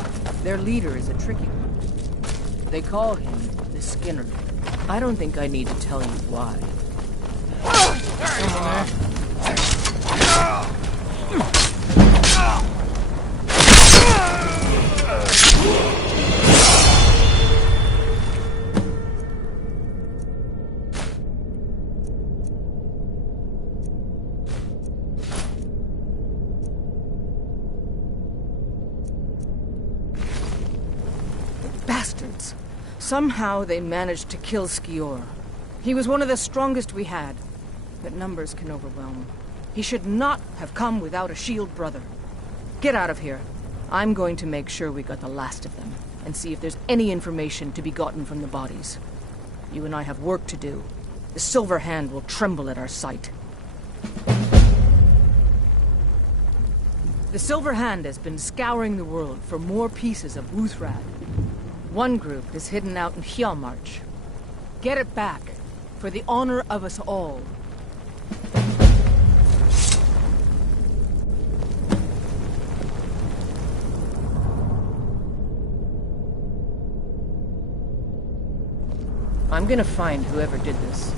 Their leader is a tricky one. They call him the Skinner. I don't think I need to tell you why. bastards. Somehow they managed to kill Skior. He was one of the strongest we had, but numbers can overwhelm. He should not have come without a shield brother. Get out of here. I'm going to make sure we got the last of them, and see if there's any information to be gotten from the bodies. You and I have work to do. The Silver Hand will tremble at our sight. The Silver Hand has been scouring the world for more pieces of Wuthrad. One group is hidden out in Hjalmarch. Get it back, for the honor of us all. I'm gonna find whoever did this.